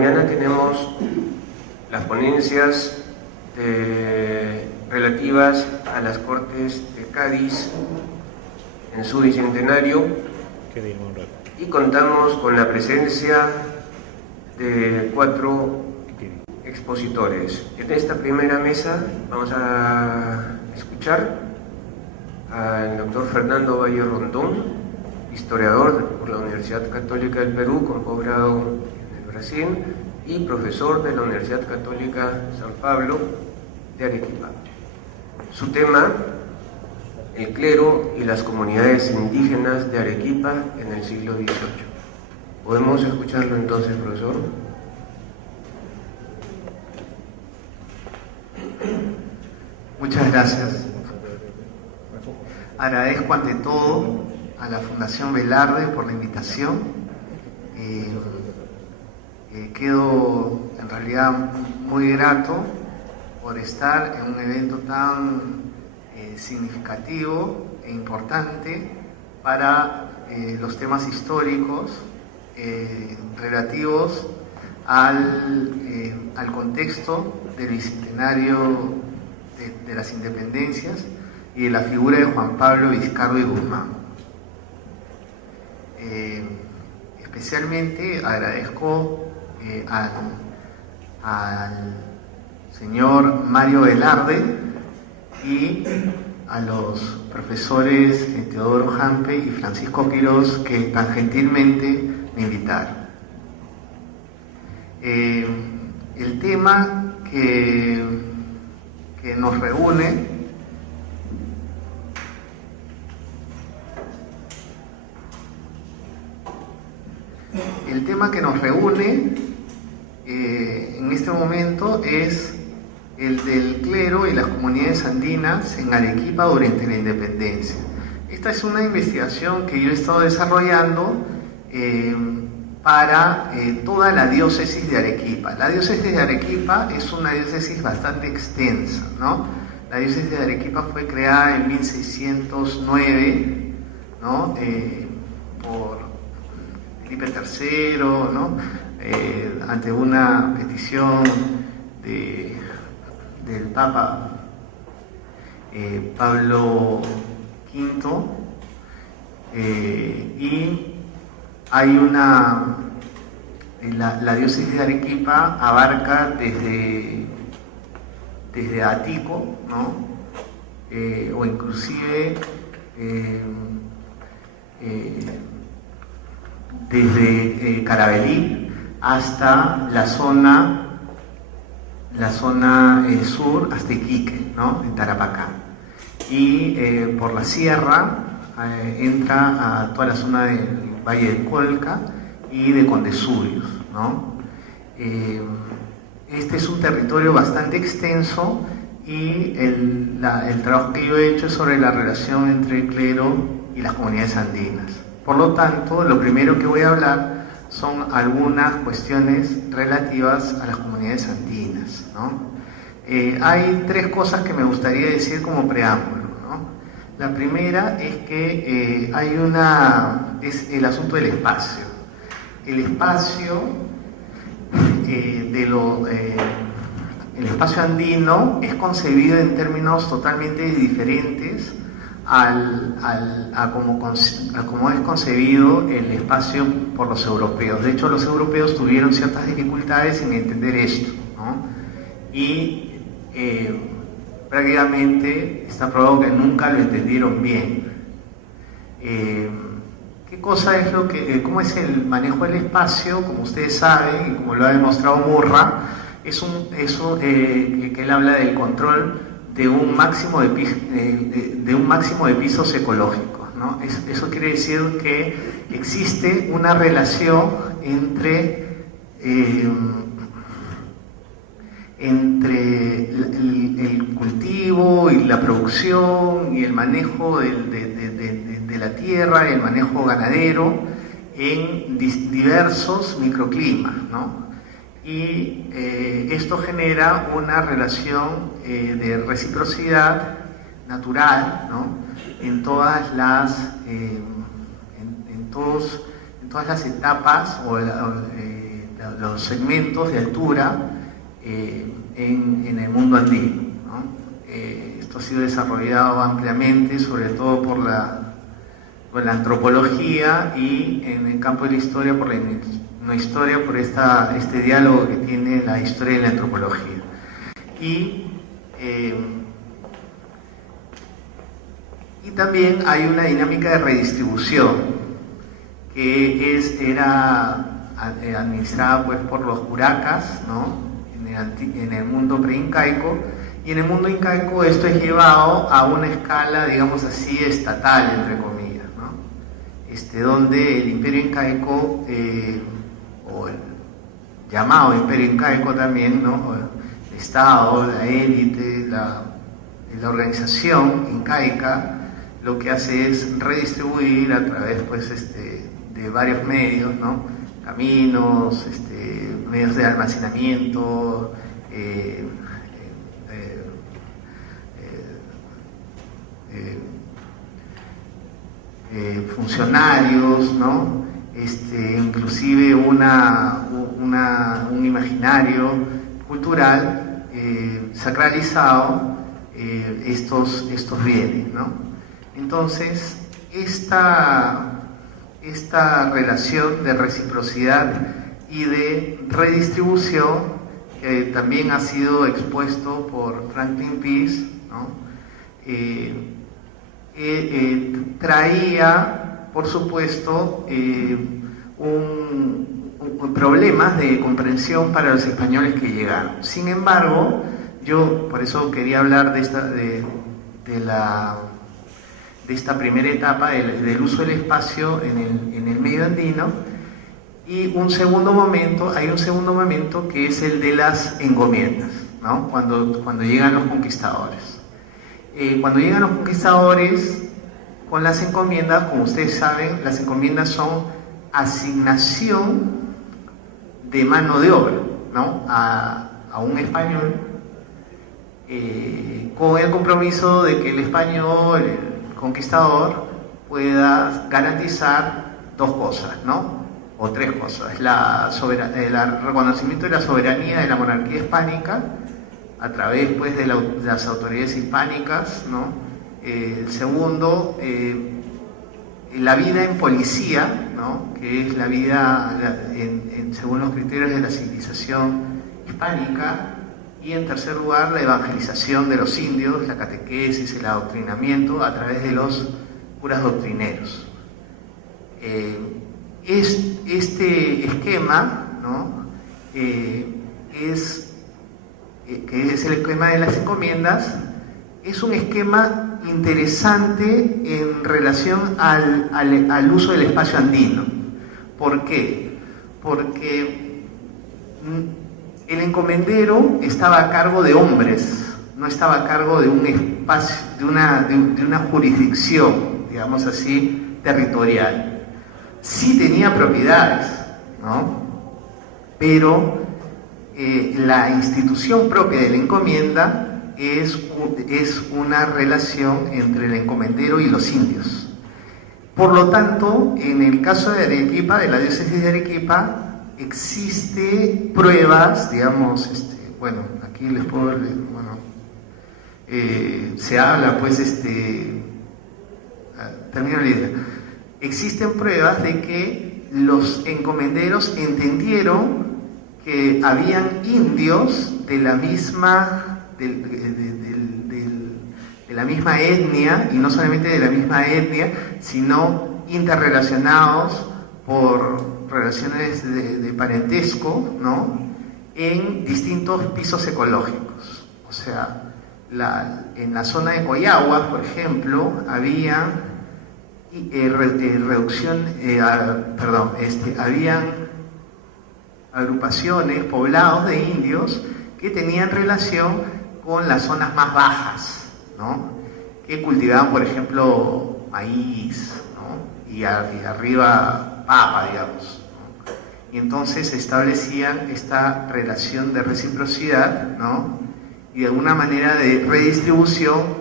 mañana tenemos las ponencias relativas a las Cortes de Cádiz en su bicentenario, y contamos con la presencia de 4 expositores. En esta primera mesa vamos a escuchar al doctor Fernando Valle Rondón, historiador por la Universidad Católica del Perú con posgrado en el Brasil y profesor de la Universidad Católica San Pablo de Arequipa. Su tema: el clero y las comunidades indígenas de Arequipa en el siglo XVIII. ¿Podemos escucharlo entonces, profesor? Muchas gracias. Agradezco ante todo a la Fundación Velarde por la invitación. Quedo en realidad muy grato por estar en un evento tan significativo e importante para los temas históricos relativos al contexto del bicentenario de las independencias y de la figura de Juan Pablo Vizcardo y Guzmán. Especialmente agradezco al señor Mario Velarde y a los profesores Teodoro Hampe y Francisco Quirós, que tan gentilmente me invitaron. El tema que nos reúne en este momento es el del clero y las comunidades andinas en Arequipa durante la independencia. Esta es una investigación que yo he estado desarrollando para toda la diócesis de Arequipa. La diócesis de Arequipa es una diócesis bastante extensa, ¿no? La diócesis de Arequipa fue creada en 1609, ¿no? Por Felipe III, ¿no? Ante una petición del Papa Pablo V, y hay la diócesis de Arequipa abarca desde Atico, ¿no? O inclusive desde Caravelí hasta la zona sur, hasta Iquique, ¿no? En Tarapacá. Y por la sierra entra a toda la zona del Valle del Colca y de Condesurios, ¿no? Este es un territorio bastante extenso, y el trabajo que yo he hecho es sobre la relación entre el clero y las comunidades andinas. Por lo tanto, lo primero que voy a hablar son algunas cuestiones relativas a las comunidades andinas, ¿no? Hay 3 cosas que me gustaría decir como preámbulo, ¿no? La primera es que es el asunto del espacio. El espacio el espacio andino es concebido en términos totalmente diferentes a cómo es concebido el espacio por los europeos. De hecho, los europeos tuvieron ciertas dificultades en entender esto, ¿no? Y prácticamente está probado que nunca lo entendieron bien. ¿Cómo es el manejo del espacio? Como ustedes saben, y como lo ha demostrado Murra, que él habla del control de un máximo de pisos ecológicos, ¿no? Eso quiere decir que existe una relación entre el cultivo y la producción y el manejo de la tierra, el manejo ganadero en diversos microclimas, ¿no? Y esto genera una relación de reciprocidad natural, ¿no? En todas las etapas o los segmentos de altura en el mundo andino, ¿no? Esto ha sido desarrollado ampliamente, sobre todo por la antropología, y en el campo de la historia por la etnohistoria, por este diálogo que tiene la historia y la antropología. Y también hay una dinámica de redistribución que era administrada pues por los curacas, ¿no? En el mundo preincaico, y en el mundo incaico esto es llevado a una escala, digamos así, estatal, entre comillas, ¿no? Donde el imperio incaico, o el llamado imperio incaico también, ¿no? El Estado, la élite, la organización incaica, lo que hace es redistribuir a través pues, de varios medios, ¿no? Caminos, medios de almacenamiento, funcionarios, ¿no? Inclusive un imaginario cultural sacralizado, estos bienes, ¿no? Entonces, esta relación de reciprocidad y de redistribución, también ha sido expuesto por Franklin Pierce, ¿no? Traía, por supuesto, problemas de comprensión para los españoles que llegaron. Sin embargo, yo por eso quería hablar de esta primera etapa del uso del espacio en el medio andino, y hay un segundo momento que es el de las encomiendas, ¿no? Cuando llegan los conquistadores. Cuando llegan los conquistadores con las encomiendas, como ustedes saben, las encomiendas son asignación de mano de obra, ¿no? a un español, con el compromiso de que el español, el conquistador, pueda garantizar dos cosas, ¿no? O tres cosas: el reconocimiento de la soberanía de la monarquía hispánica a través pues, de las autoridades hispánicas, ¿no? El segundo, la vida en policía, ¿no? Que es la vida según los criterios de la civilización hispánica. Y en tercer lugar, la evangelización de los indios, la catequesis, el adoctrinamiento a través de los curas doctrineros. Este esquema, ¿no? Que es el esquema de las encomiendas, es un esquema interesante en relación al uso del espacio andino. ¿Por qué? Porque el encomendero estaba a cargo de hombres, no estaba a cargo de un espacio, de una jurisdicción, digamos así, territorial. Sí tenía propiedades, ¿no? Pero la institución propia de la encomienda es una relación entre el encomendero y los indios. Por lo tanto, en el caso de Arequipa, de la diócesis de Arequipa, existe pruebas, digamos, aquí les puedo, se habla, pues, termino la idea. Existen pruebas de que los encomenderos entendieron que habían indios de la misma etnia, y no solamente de la misma etnia, sino interrelacionados por relaciones de parentesco, ¿no? En distintos pisos ecológicos. O sea, en la zona de Coyahuas, por ejemplo, había habían agrupaciones, poblados de indios que tenían relación con las zonas más bajas, ¿no? Que cultivaban, por ejemplo, maíz, ¿no? Y arriba papa, digamos, ¿no? Y entonces establecían esta relación de reciprocidad, ¿no? Y de alguna manera de redistribución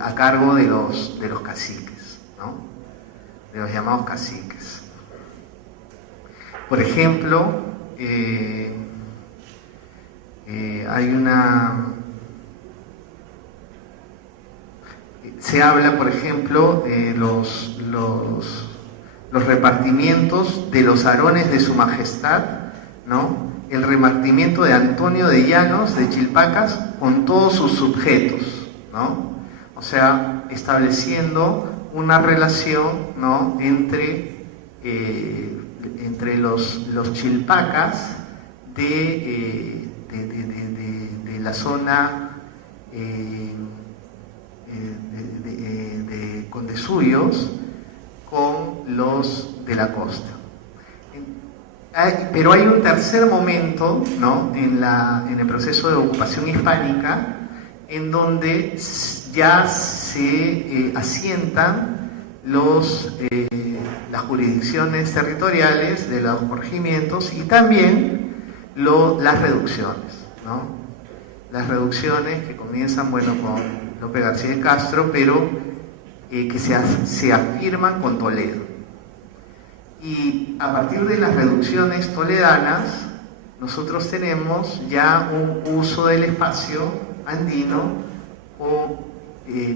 a cargo de los caciques, ¿no? De los llamados caciques. Por ejemplo, se habla, por ejemplo, los repartimientos de los arones de su majestad, ¿no? El repartimiento de Antonio de Llanos de Chilpacas con todos sus subjetos, ¿no? O sea, estableciendo una relación, ¿no? entre los chilpacas de la zona de Condesuyos con los de la costa. Pero hay un tercer momento, ¿no? en el proceso de ocupación hispánica, en donde ya se asientan las jurisdicciones territoriales de los corregimientos y también las reducciones, ¿no? Las reducciones que comienzan, bueno, con Lope García de Castro, pero que se afirman con Toledo. Y a partir de las reducciones toledanas, nosotros tenemos ya un uso del espacio andino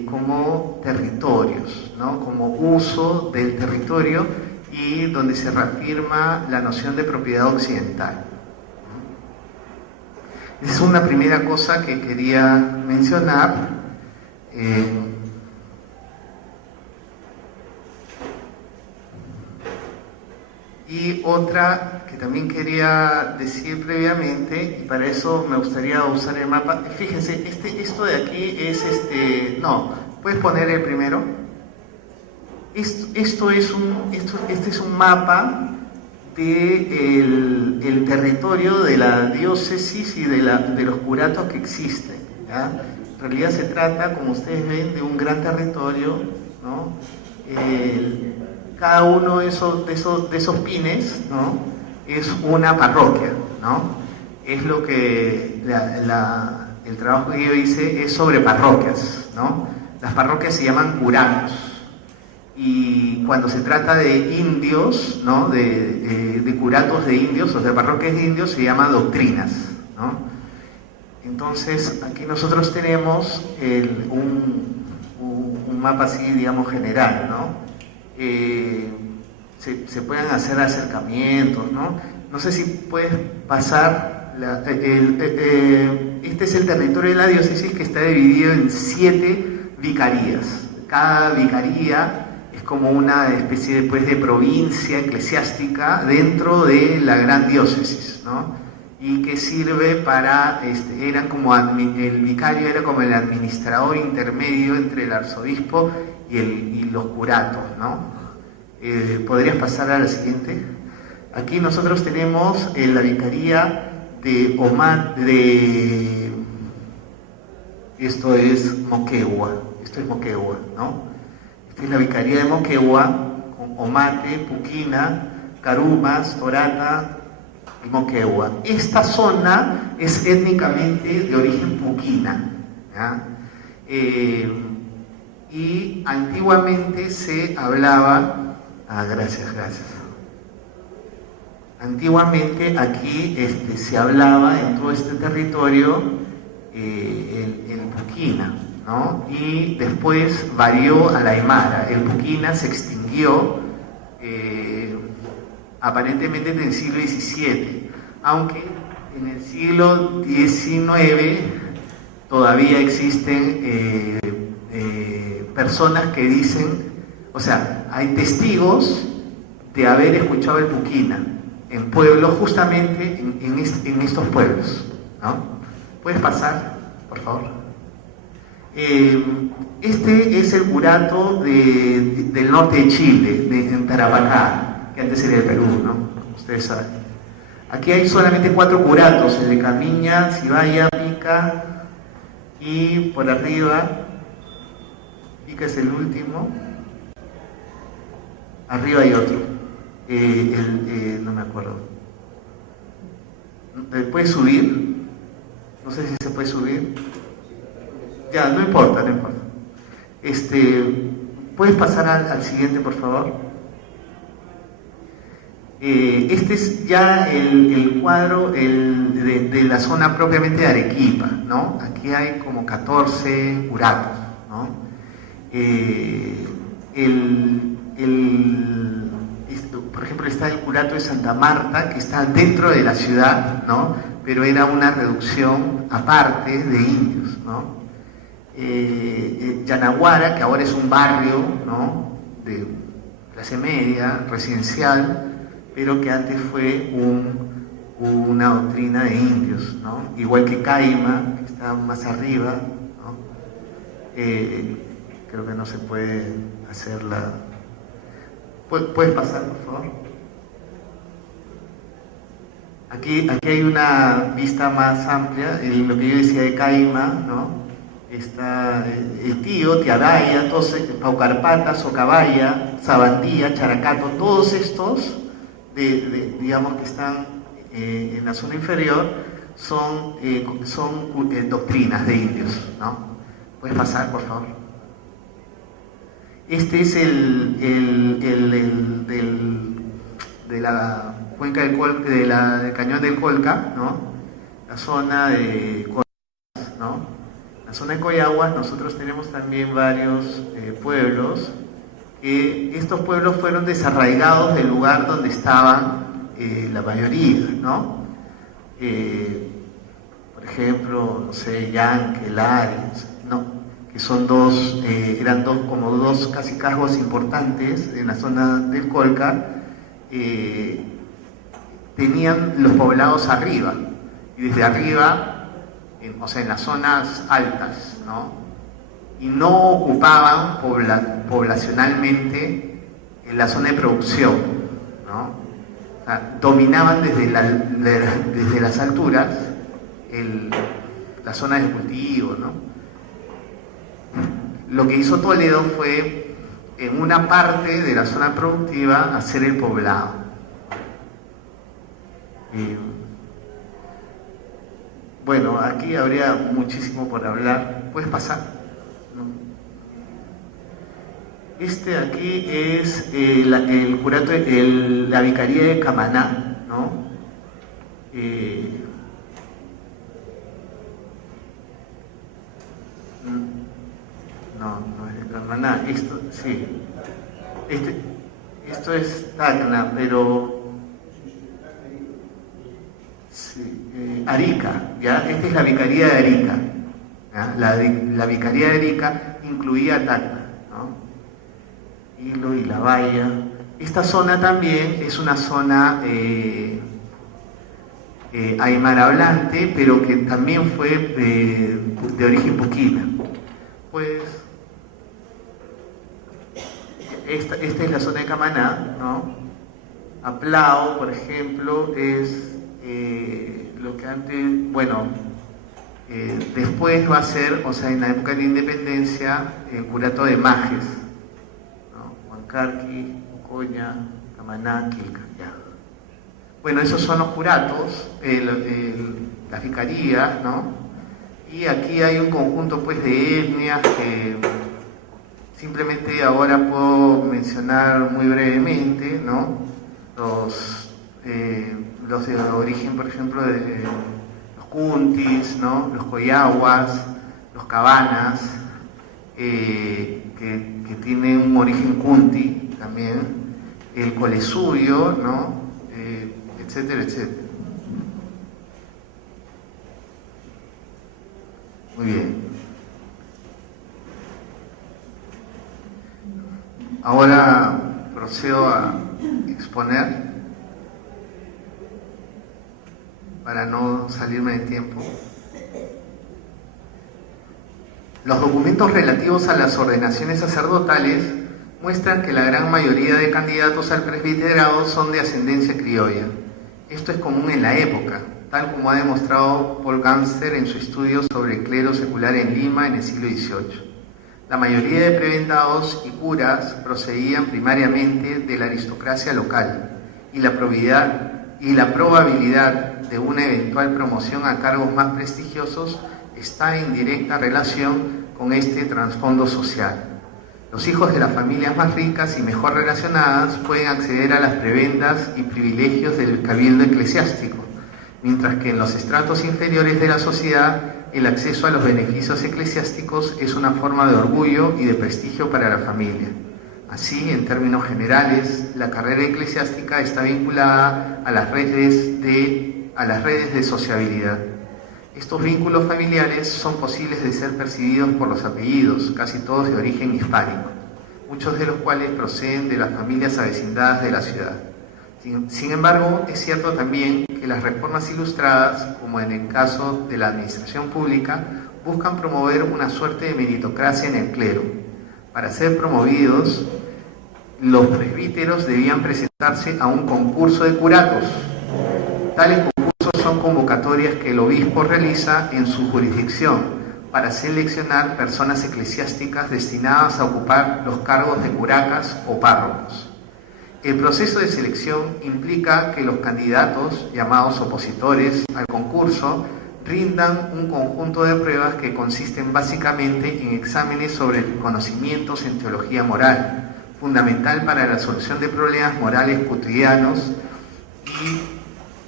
como territorios, ¿no? Como uso del territorio, y donde se reafirma la noción de propiedad occidental. Es una primera cosa que quería mencionar. Y otra que también quería decir previamente, y para eso me gustaría usar el mapa. Fíjense, esto de aquí es no, ¿puedes poner el primero? Este es un mapa del territorio de la diócesis y de los curatos que existen, ¿ya? En realidad se trata, como ustedes ven, de un gran territorio, ¿no? Cada uno de esos pines, ¿no? Es una parroquia, ¿no? Es lo que el trabajo que yo hice es sobre parroquias, ¿no? Las parroquias se llaman curatos, y cuando se trata de indios, ¿no? de curatos de indios o de parroquias de indios, se llama doctrinas, ¿no? Entonces aquí nosotros tenemos un mapa así, digamos, general, ¿no? Se pueden hacer acercamientos, ¿no? No sé si puedes pasar. Este es el territorio de la diócesis, que está dividido en 7 vicarías. Cada vicaría es como una especie de provincia eclesiástica dentro de la gran diócesis, ¿no? Y que sirve para, el vicario era como el administrador intermedio entre el arzobispo y los curatos, ¿no? ¿Podrías pasar a la siguiente? Aquí nosotros tenemos la vicaría de esto es Moquegua, ¿no? Esta es la vicaría de Moquegua, con Omate, Puquina, Carumas, Torata y Moquegua. Esta zona es étnicamente de origen puquina, ¿ya? Y antiguamente se hablaba... gracias. Antiguamente aquí se hablaba en todo este territorio el puquina, ¿no? Y después varió a la aymara. El puquina se extinguió aparentemente en el siglo XVII, aunque en el siglo XIX todavía existen personas que dicen, o sea, hay testigos de haber escuchado el puquina en pueblos, justamente en estos pueblos, ¿no? ¿Puedes pasar, por favor? Este es el curato del norte de Chile, en Tarapacá, que antes era el Perú, ¿no? Como ustedes saben. Aquí hay solamente 4 curatos: el de Camiña, Cibaya, Pica, y por arriba, Pica es el último. Arriba hay otro, no me acuerdo. ¿Puedes subir? No sé si se puede subir. Ya, no importa. ¿Puedes pasar al siguiente, por favor? Este es ya el cuadro de la zona propiamente de Arequipa, ¿no? Aquí hay como 14 curatos, ¿no? Por ejemplo, está el curato de Santa Marta, que está dentro de la ciudad, ¿no? Pero era una reducción aparte de indios, ¿no? Yanaguara, que ahora es un barrio, ¿no?, de clase media, residencial, pero que antes fue una doctrina de indios, ¿no? Igual que Caima, que está más arriba, ¿no? Creo que no se puede hacer la... ¿Puedes pasar, por favor? Aquí hay una vista más amplia, lo que yo decía de Caima, ¿no? Está el Tío, Tiadaya, Paucarpata, Socabaya, Sabandía, Characato, todos estos, digamos que están en la zona inferior, son doctrinas de indios, ¿no? ¿Puedes pasar, por favor? Este es de la cuenca del Cañón del Colca, ¿no? La zona de Coyahuas, ¿no? La zona de Coyahuas nosotros tenemos también varios pueblos, que estos pueblos fueron desarraigados del lugar donde estaban la mayoría, ¿no? Por ejemplo, no sé, Yanque, Lares, ¿no? Que son eran como dos cacicazgos importantes en la zona del Colca. Tenían los poblados arriba, y desde arriba, o sea, en las zonas altas, ¿no? Y no ocupaban poblacionalmente en la zona de producción, ¿no? O sea, dominaban desde las alturas la zona de cultivo, ¿no? Lo que hizo Toledo fue, en una parte de la zona productiva, hacer el poblado. Bueno, aquí habría muchísimo por hablar. ¿Puedes pasar? ¿No? Este aquí es el curato, la vicaría de Camaná, ¿no? No es de Camaná. Esto, sí. Esto es Tacna, pero... Sí, Arica, ¿ya? Esta es la vicaría de Arica, ¿ya? La vicaría de Arica incluía Tacna, ¿no? Hilo y La Valla. Esta zona también es una zona aymara hablante, pero que también fue de origen puquina. Pues esta es la zona de Camaná, ¿no? Aplao, por ejemplo, es lo que antes, bueno, después va a ser, o sea, en la época de la independencia, el curato de Majes, ¿no? Huancarqui, Ocoña, Camaná, Quilca, ya. Bueno, esos son los curatos, las vicarías, ¿no? Y aquí hay un conjunto, pues, de etnias que simplemente ahora puedo mencionar muy brevemente, ¿no? Los de origen, por ejemplo, de los Cuntis, ¿no? Los Coyahuas, los Cabanas, que tienen un origen Cunti también, el Colesuyo, ¿no? Etcétera, etcétera. Muy bien. Ahora procedo a exponer, para no salirme de tiempo, los documentos relativos a las ordenaciones sacerdotales muestran que la gran mayoría de candidatos al presbiterado son de ascendencia criolla. Esto es común en la época, tal como ha demostrado Paul Gangster en su estudio sobre el clero secular en Lima en el siglo XVIII. La mayoría de prebentados y curas procedían primariamente de la aristocracia local, y la probabilidad de una eventual promoción a cargos más prestigiosos está en directa relación con este trasfondo social. Los hijos de las familias más ricas y mejor relacionadas pueden acceder a las prebendas y privilegios del cabildo eclesiástico, mientras que en los estratos inferiores de la sociedad el acceso a los beneficios eclesiásticos es una forma de orgullo y de prestigio para la familia. Así, en términos generales, la carrera eclesiástica está vinculada a las redes de sociabilidad. Estos vínculos familiares son posibles de ser percibidos por los apellidos, casi todos de origen hispánico, muchos de los cuales proceden de las familias avecindadas de la ciudad. Sin embargo, es cierto también que las reformas ilustradas, como en el caso de la administración pública, buscan promover una suerte de meritocracia en el clero. Para ser promovidos, los presbíteros debían presentarse a un concurso de curatos. Tales concursos son convocatorias que el obispo realiza en su jurisdicción para seleccionar personas eclesiásticas destinadas a ocupar los cargos de curacas o párrocos. El proceso de selección implica que los candidatos, llamados opositores al concurso, rindan un conjunto de pruebas que consisten básicamente en exámenes sobre conocimientos en teología moral, fundamental para la solución de problemas morales cotidianos, y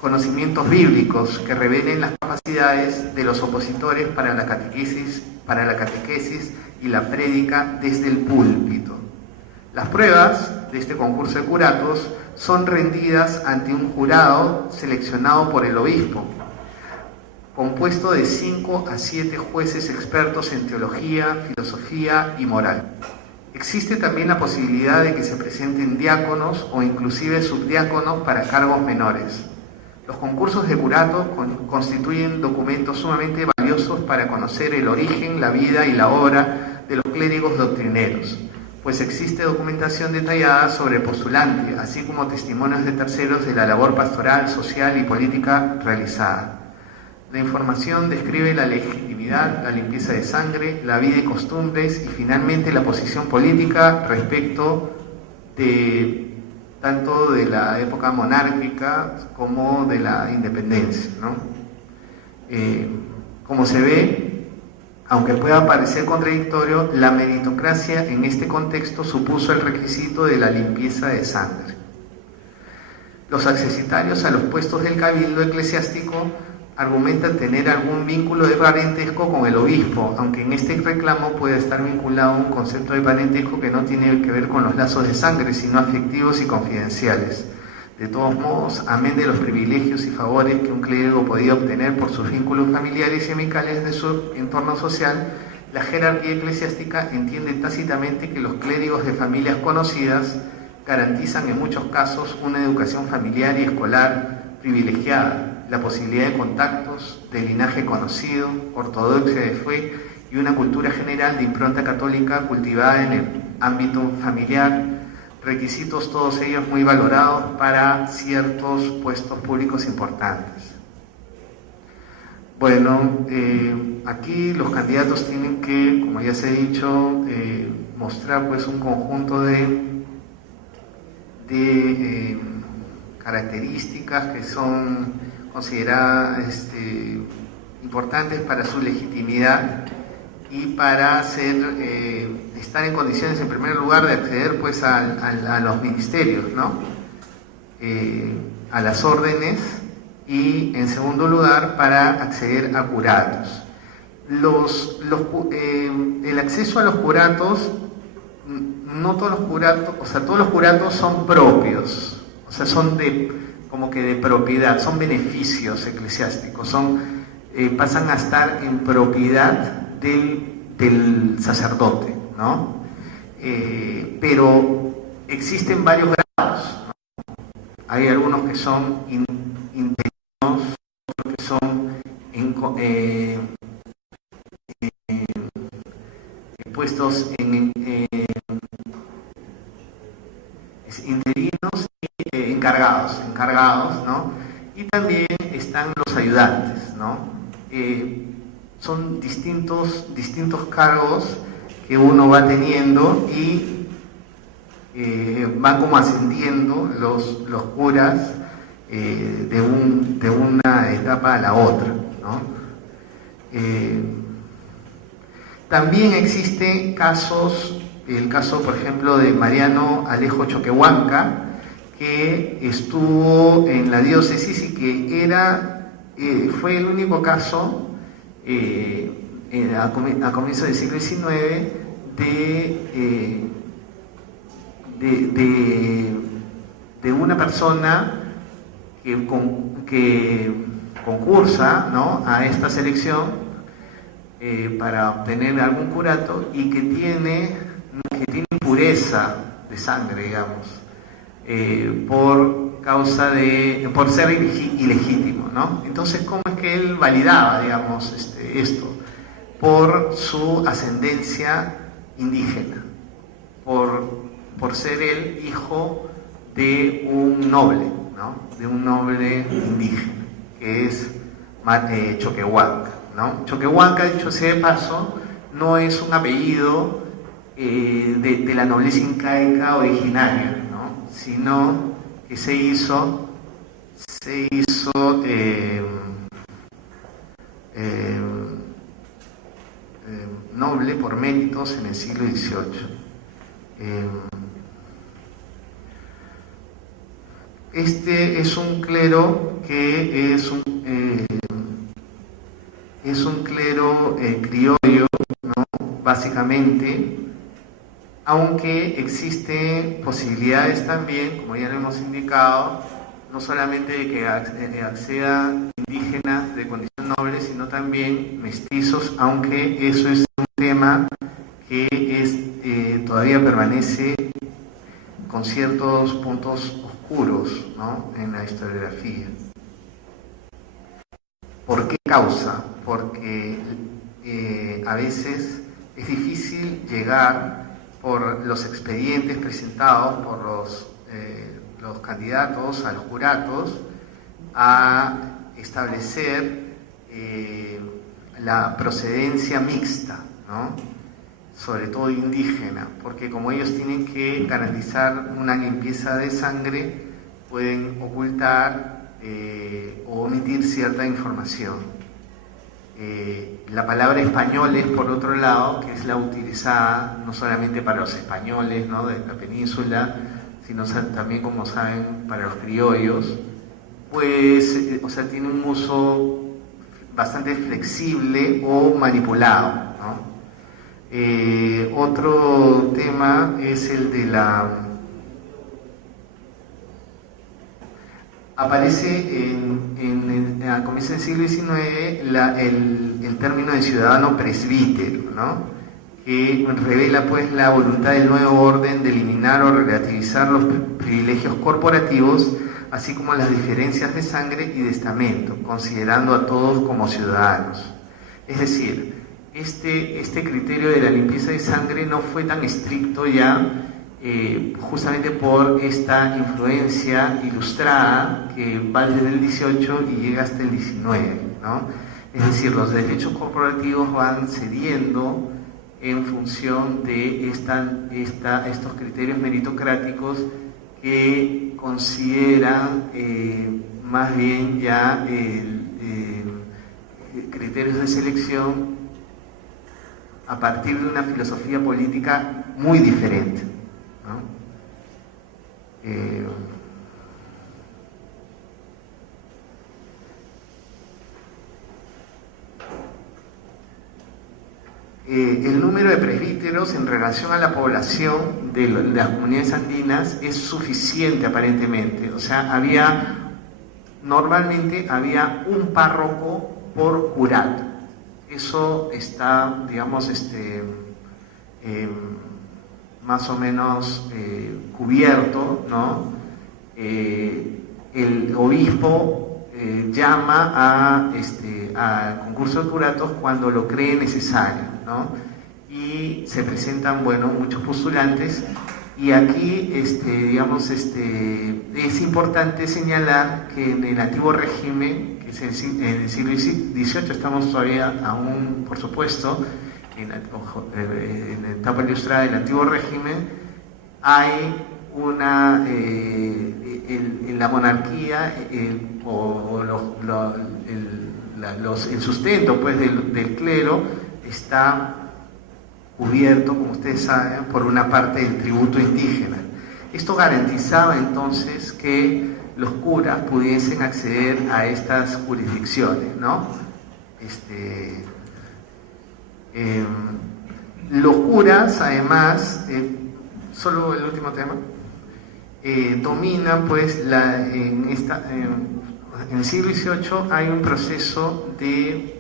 conocimientos bíblicos que revelen las capacidades de los opositores para la catequesis y la prédica desde el púlpito. Las pruebas de este concurso de curatos son rendidas ante un jurado seleccionado por el obispo, compuesto de 5 a 7 jueces expertos en teología, filosofía y moral. Existe también la posibilidad de que se presenten diáconos o inclusive subdiáconos para cargos menores. Los concursos de curatos constituyen documentos sumamente valiosos para conocer el origen, la vida y la obra de los clérigos doctrineros, pues existe documentación detallada sobre el postulante, así como testimonios de terceros de la labor pastoral, social y política realizada. La información describe la legitimidad, la limpieza de sangre, la vida y costumbres y finalmente la posición política respecto de tanto de la época monárquica como de la independencia, ¿no? Como se ve, aunque pueda parecer contradictorio, la meritocracia en este contexto supuso el requisito de la limpieza de sangre. Los accesitarios a los puestos del cabildo eclesiástico argumentan tener algún vínculo de parentesco con el obispo, aunque en este reclamo puede estar vinculado a un concepto de parentesco que no tiene que ver con los lazos de sangre, sino afectivos y confidenciales. De todos modos, amén de los privilegios y favores que un clérigo podía obtener por sus vínculos familiares y amicales de su entorno social, la jerarquía eclesiástica entiende tácitamente que los clérigos de familias conocidas garantizan en muchos casos una educación familiar y escolar privilegiada, la posibilidad de contactos, de linaje conocido, ortodoxia de fe y una cultura general de impronta católica cultivada en el ámbito familiar, requisitos todos ellos muy valorados para ciertos puestos públicos importantes. Bueno, aquí los candidatos tienen que, como ya se ha dicho, mostrar pues un conjunto de características que son consideradas importantes para su legitimidad y para estar en condiciones, en primer lugar, de acceder pues a los ministerios, ¿no? A las órdenes, y en segundo lugar para acceder a curatos. El acceso a los curatos, no todos los curatos, o sea, todos los curatos son propios, o sea, son como que de propiedad, son beneficios eclesiásticos, pasan a estar en propiedad del sacerdote, ¿no? Pero existen varios grados, ¿no? Hay algunos que son interinos, otros que son puestos en interinos y encargados, ¿no? Y también están los ayudantes, ¿no? Son distintos cargos que uno va teniendo y van como ascendiendo los curas de una etapa a la otra, ¿no? También existen casos el caso, por ejemplo, de Mariano Alejo Choquehuanca, que estuvo en la diócesis y que fue el único caso a comienzos del siglo XIX de una persona que concursa, ¿no?, a esta selección para obtener algún curato y que tiene impureza de sangre, digamos, por ser ilegítimo, ¿no? Entonces, ¿cómo es que él validaba, digamos, esto? Por su ascendencia indígena, por ser el hijo de un noble, ¿no?, de un noble indígena, que es Choquehuanca, ¿no? Choquehuanca, dicho sea de paso, no es un apellido de la nobleza incaica originaria, ¿no?, sino que se hizo noble por méritos en el siglo XVIII. Este es un clero que es un clero criollo, ¿no?, básicamente, aunque existen posibilidades también, como ya lo hemos indicado, no solamente de que accedan indígenas de condición noble, sino también mestizos, aunque eso es un tema que todavía permanece con ciertos puntos oscuros, ¿no?, en la historiografía. ¿Por qué causa? Porque a veces es difícil llegar por los expedientes presentados por los candidatos a los curatos a establecer la procedencia mixta, ¿no?, sobre todo indígena, porque como ellos tienen que garantizar una limpieza de sangre, pueden ocultar o omitir cierta información. La palabra españoles, por otro lado, que es la utilizada no solamente para los españoles, ¿no?, de la península, sino también, como saben, para los criollos, pues, tiene un uso bastante flexible o manipulado, ¿no? Otro tema es el de aparece a comienzos del siglo XIX el término de ciudadano presbítero, ¿no?, que revela pues la voluntad del nuevo orden de eliminar o relativizar los privilegios corporativos, así como las diferencias de sangre y de estamento, considerando a todos como ciudadanos. Es decir, este criterio de la limpieza de sangre no fue tan estricto ya, justamente por esta influencia ilustrada que va desde el 18 y llega hasta el 19, ¿no? Es decir, los derechos corporativos van cediendo en función de estos criterios meritocráticos que consideran más bien ya criterios de selección a partir de una filosofía política muy diferente, ¿no? El número de presbíteros en relación a la población de las comunidades andinas es suficiente aparentemente. O sea, normalmente había un párroco por curato. Eso está, digamos, más o menos cubierto, ¿no? El obispo llama a concurso de curatos cuando lo cree necesario, ¿no? Y se presentan, bueno, muchos postulantes, y aquí, digamos, es importante señalar que en el antiguo régimen, que es en el siglo XVIII, estamos todavía aún, por supuesto, en la etapa ilustrada del antiguo régimen, hay en la monarquía el sustento pues del clero está cubierto, como ustedes saben, por una parte del tributo indígena. Esto garantizaba entonces que los curas pudiesen acceder a estas jurisdicciones, ¿no? Los curas, además, solo el último tema, dominan, pues, en el siglo XVIII hay un proceso de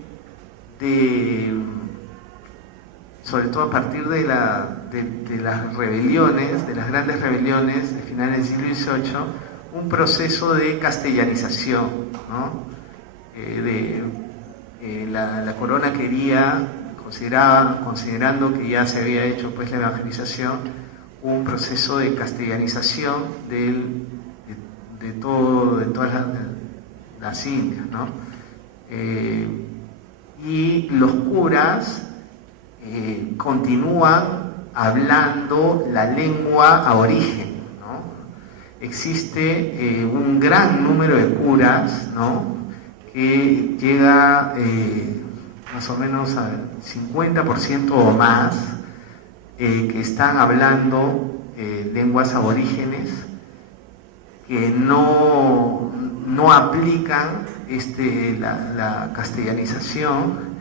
sobre todo a partir de las rebeliones, de las grandes rebeliones de finales del siglo XVIII, un proceso de castellanización, ¿no? La corona quería, considerando que ya se había hecho, pues, la evangelización, un proceso de castellanización de todas las Indias, ¿no? Y los curas continúan hablando la lengua aborigen, ¿no? Existe un gran número de curas, ¿no? Que llega más o menos al 50% o más, que están hablando lenguas aborígenes, que no aplican la castellanización.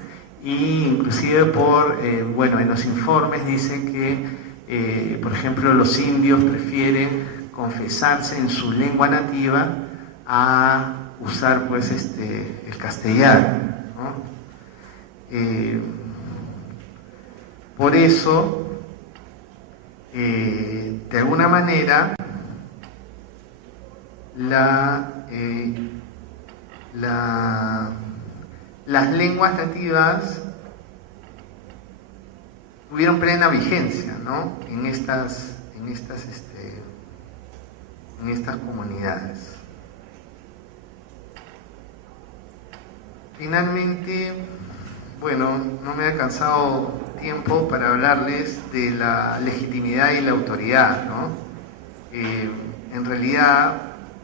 Y inclusive en los informes dicen que, por ejemplo, los indios prefieren confesarse en su lengua nativa a usar, pues, el castellano, ¿no? Por eso, de alguna manera, las lenguas nativas tuvieron plena vigencia, ¿no? en estas comunidades. Finalmente, bueno, no me ha alcanzado tiempo para hablarles de la legitimidad y la autoridad, ¿no? En realidad,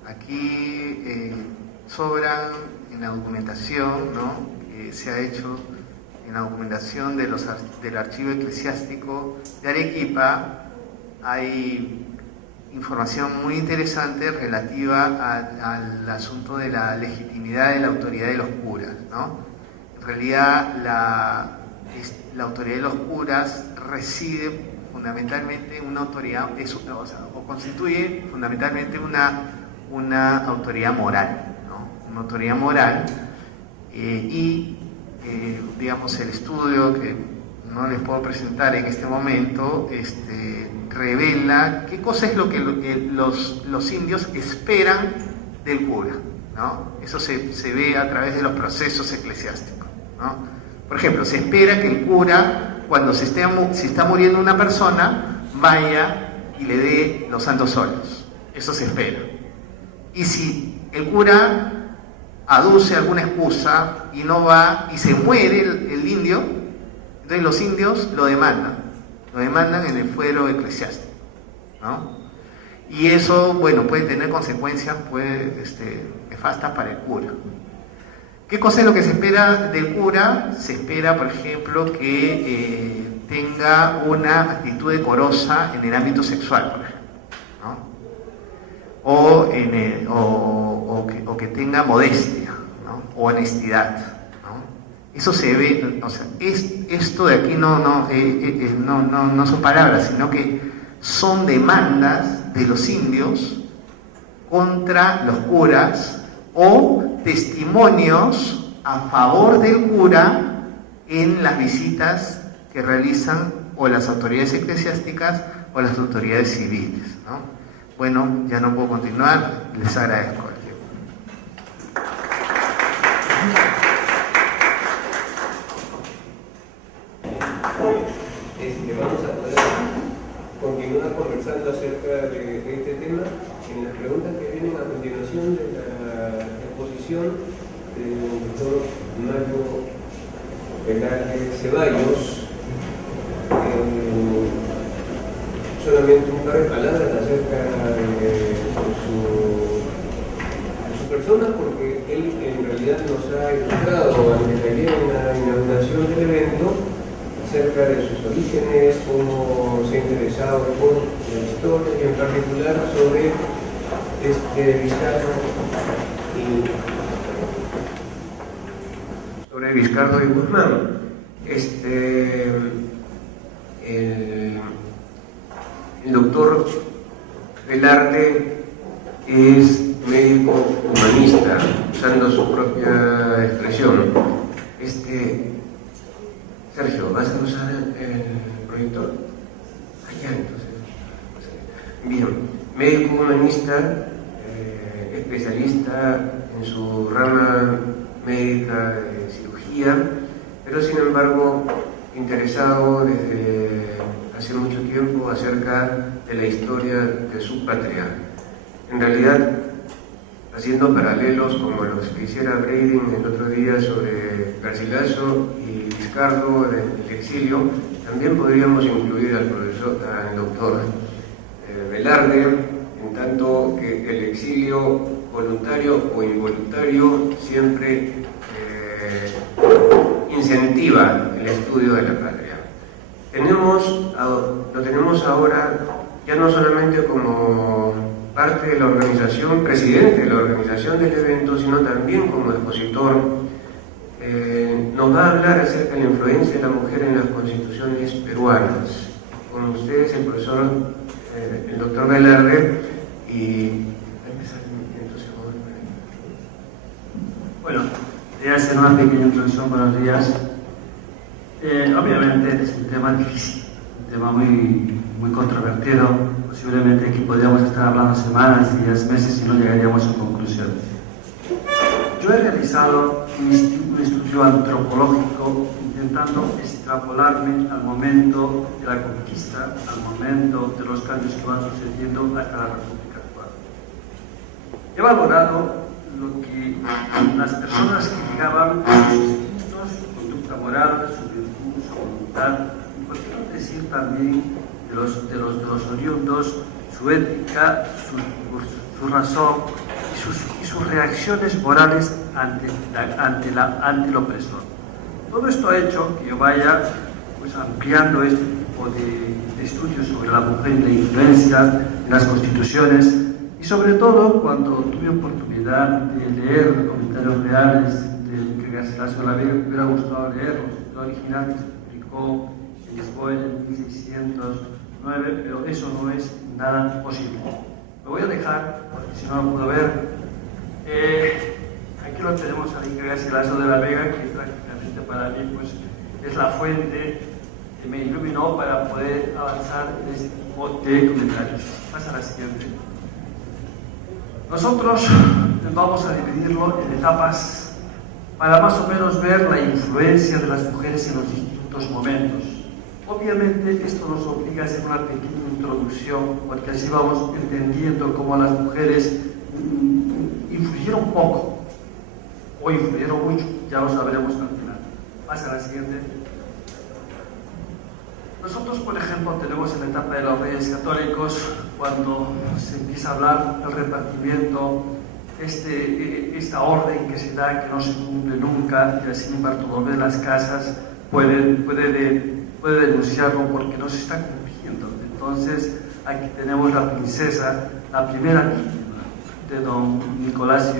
aquí sobran en la documentación, ¿no? Que se ha hecho en la documentación del archivo eclesiástico de Arequipa. Hay información muy interesante relativa al asunto de la legitimidad de la autoridad de los curas, ¿no? En realidad, la autoridad de los curas reside fundamentalmente en una autoridad, o constituye fundamentalmente una autoridad moral, ¿no? Una autoridad moral, digamos, el estudio que no les puedo presentar en este momento revela qué cosa es lo que los indios esperan del cura, ¿no? Eso se ve a través de los procesos eclesiásticos, ¿no? Por ejemplo, se espera que el cura, cuando se está muriendo una persona, vaya y le dé los santos óleos. Eso se espera. Y si el cura aduce alguna excusa y no va y se muere el indio, entonces los indios lo demandan en el fuero eclesiástico, ¿no? Y eso, bueno, puede tener consecuencias nefastas para el cura. ¿Qué cosa es lo que se espera del cura? Se espera, por ejemplo, que tenga una actitud decorosa en el ámbito sexual, por ejemplo, ¿no? O que tenga modestia, ¿no? O honestidad, ¿no? Eso se ve, o sea, esto de aquí no son palabras, sino que son demandas de los indios contra los curas, o testimonios a favor del cura en las visitas que realizan o las autoridades eclesiásticas o las autoridades civiles, ¿no? Bueno, ya no puedo continuar, les agradezco el tiempo. Vamos a poder continuar conversando acerca de este tema en las preguntas que vienen a continuación de la exposición del doctor Mario Velarde Ceballos. Solamente un par de palabras acerca de su persona, porque él en realidad nos ha ilustrado ante la inauguración del evento acerca de sus orígenes, cómo se ha interesado por la historia y en particular sobre Vizcardo y Guzmán. El doctor Velarde es médico humanista, usando su propia expresión. Sergio, ¿vas a usar el proyector? Allá, entonces. Bien, médico humanista, especialista en su rama médica de cirugía, pero sin embargo interesado desde hace mucho tiempo acerca de la historia de su patria. En realidad, haciendo paralelos como los que hiciera Breiding el otro día sobre Garcilaso y Vizcardo del exilio, también podríamos incluir al doctor Velarde, en tanto que el exilio voluntario o involuntario siempre incentiva el estudio de la patria. Lo tenemos ahora ya no solamente como parte de la organización, presidente de la organización del evento, sino también como expositor. Nos va a hablar acerca de la influencia de la mujer en las constituciones peruanas. Con ustedes el profesor, el doctor Velarde, y bueno, voy a hacer una pequeña introducción. Buenos días. Obviamente es un tema difícil, un tema muy controvertido. Posiblemente aquí podríamos estar hablando semanas, días, meses y no llegaríamos a conclusiones. Yo he realizado un estudio antropológico intentando extrapolarme al momento de la conquista, al momento de los cambios que van sucediendo hasta la República actual. He valorado lo que las personas que llegaban, sus instintos, su conducta moral, su virtud, su voluntad, y por qué no decir también de los oriundos, su ética, su razón y sus reacciones morales ante el opresor. Todo esto ha hecho que yo vaya ampliando este tipo de estudios sobre la mujer y la influencia en las constituciones, y sobre todo cuando tuve oportunidad de leer los comentarios reales de Garcilaso de la Vega. Me hubiera gustado leerlos, el original que se publicó en Lisboa en 1609, pero eso no es nada posible. Lo voy a dejar, porque si no lo puedo ver. Aquí lo tenemos a Garcilaso de la Vega, que prácticamente para mí es la fuente que me iluminó para poder avanzar en este tipo de comentarios. Pasa a la siguiente. Nosotros vamos a dividirlo en etapas para más o menos ver la influencia de las mujeres en los distintos momentos. Obviamente esto nos obliga a hacer una pequeña introducción, porque así vamos entendiendo cómo las mujeres influyeron poco o influyeron mucho, ya lo sabremos al final. Pasa a la siguiente. Nosotros, por ejemplo, tenemos en la etapa de los Reyes Católicos, cuando se empieza a hablar del repartimiento, esta orden que se da, que no se cumple nunca, y así Bartolomé de las Casas puede denunciarlo porque no se está cumpliendo. Entonces, aquí tenemos la princesa, la primera víctima de don Nicolás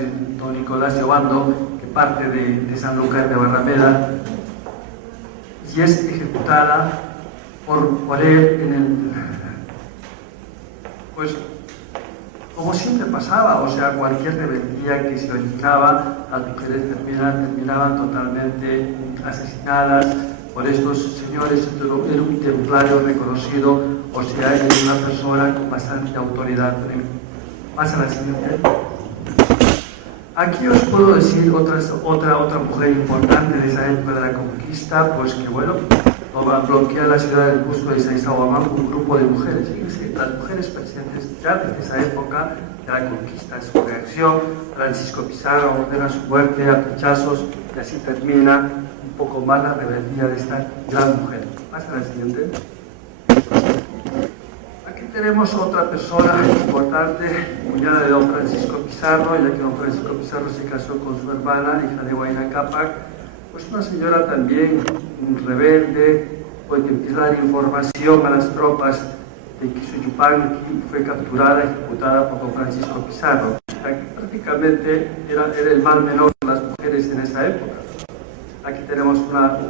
Obando, que parte de Sanlúcar de Barrameda, y es ejecutada por él pues como siempre pasaba, o sea, cualquier rebeldía que se originaba, las mujeres terminaban totalmente asesinadas por estos señores. Era un templario reconocido, o sea, era una persona con bastante autoridad. Pasa a la siguiente. Aquí os puedo decir otra mujer importante de esa época de la conquista, pues que bueno, bloquea la ciudad del Cusco de Sacsayhuamán un grupo de mujeres. Fíjense, las mujeres presentes ya desde esa época de la conquista, en su reacción. Francisco Pizarro ordena su muerte a flechazos, y así termina un poco más la rebeldía de esta gran mujer. Pasa a la siguiente. Aquí tenemos otra persona importante, cuñada de don Francisco Pizarro, ya que don Francisco Pizarro se casó con su hermana, hija de Huayna Cápac. Pues una señora también rebelde, porque empieza a dar información a las tropas de que Yupanqui fue capturada, ejecutada por don Francisco Pizarro. Prácticamente era el mal menor de las mujeres en esa época. Aquí tenemos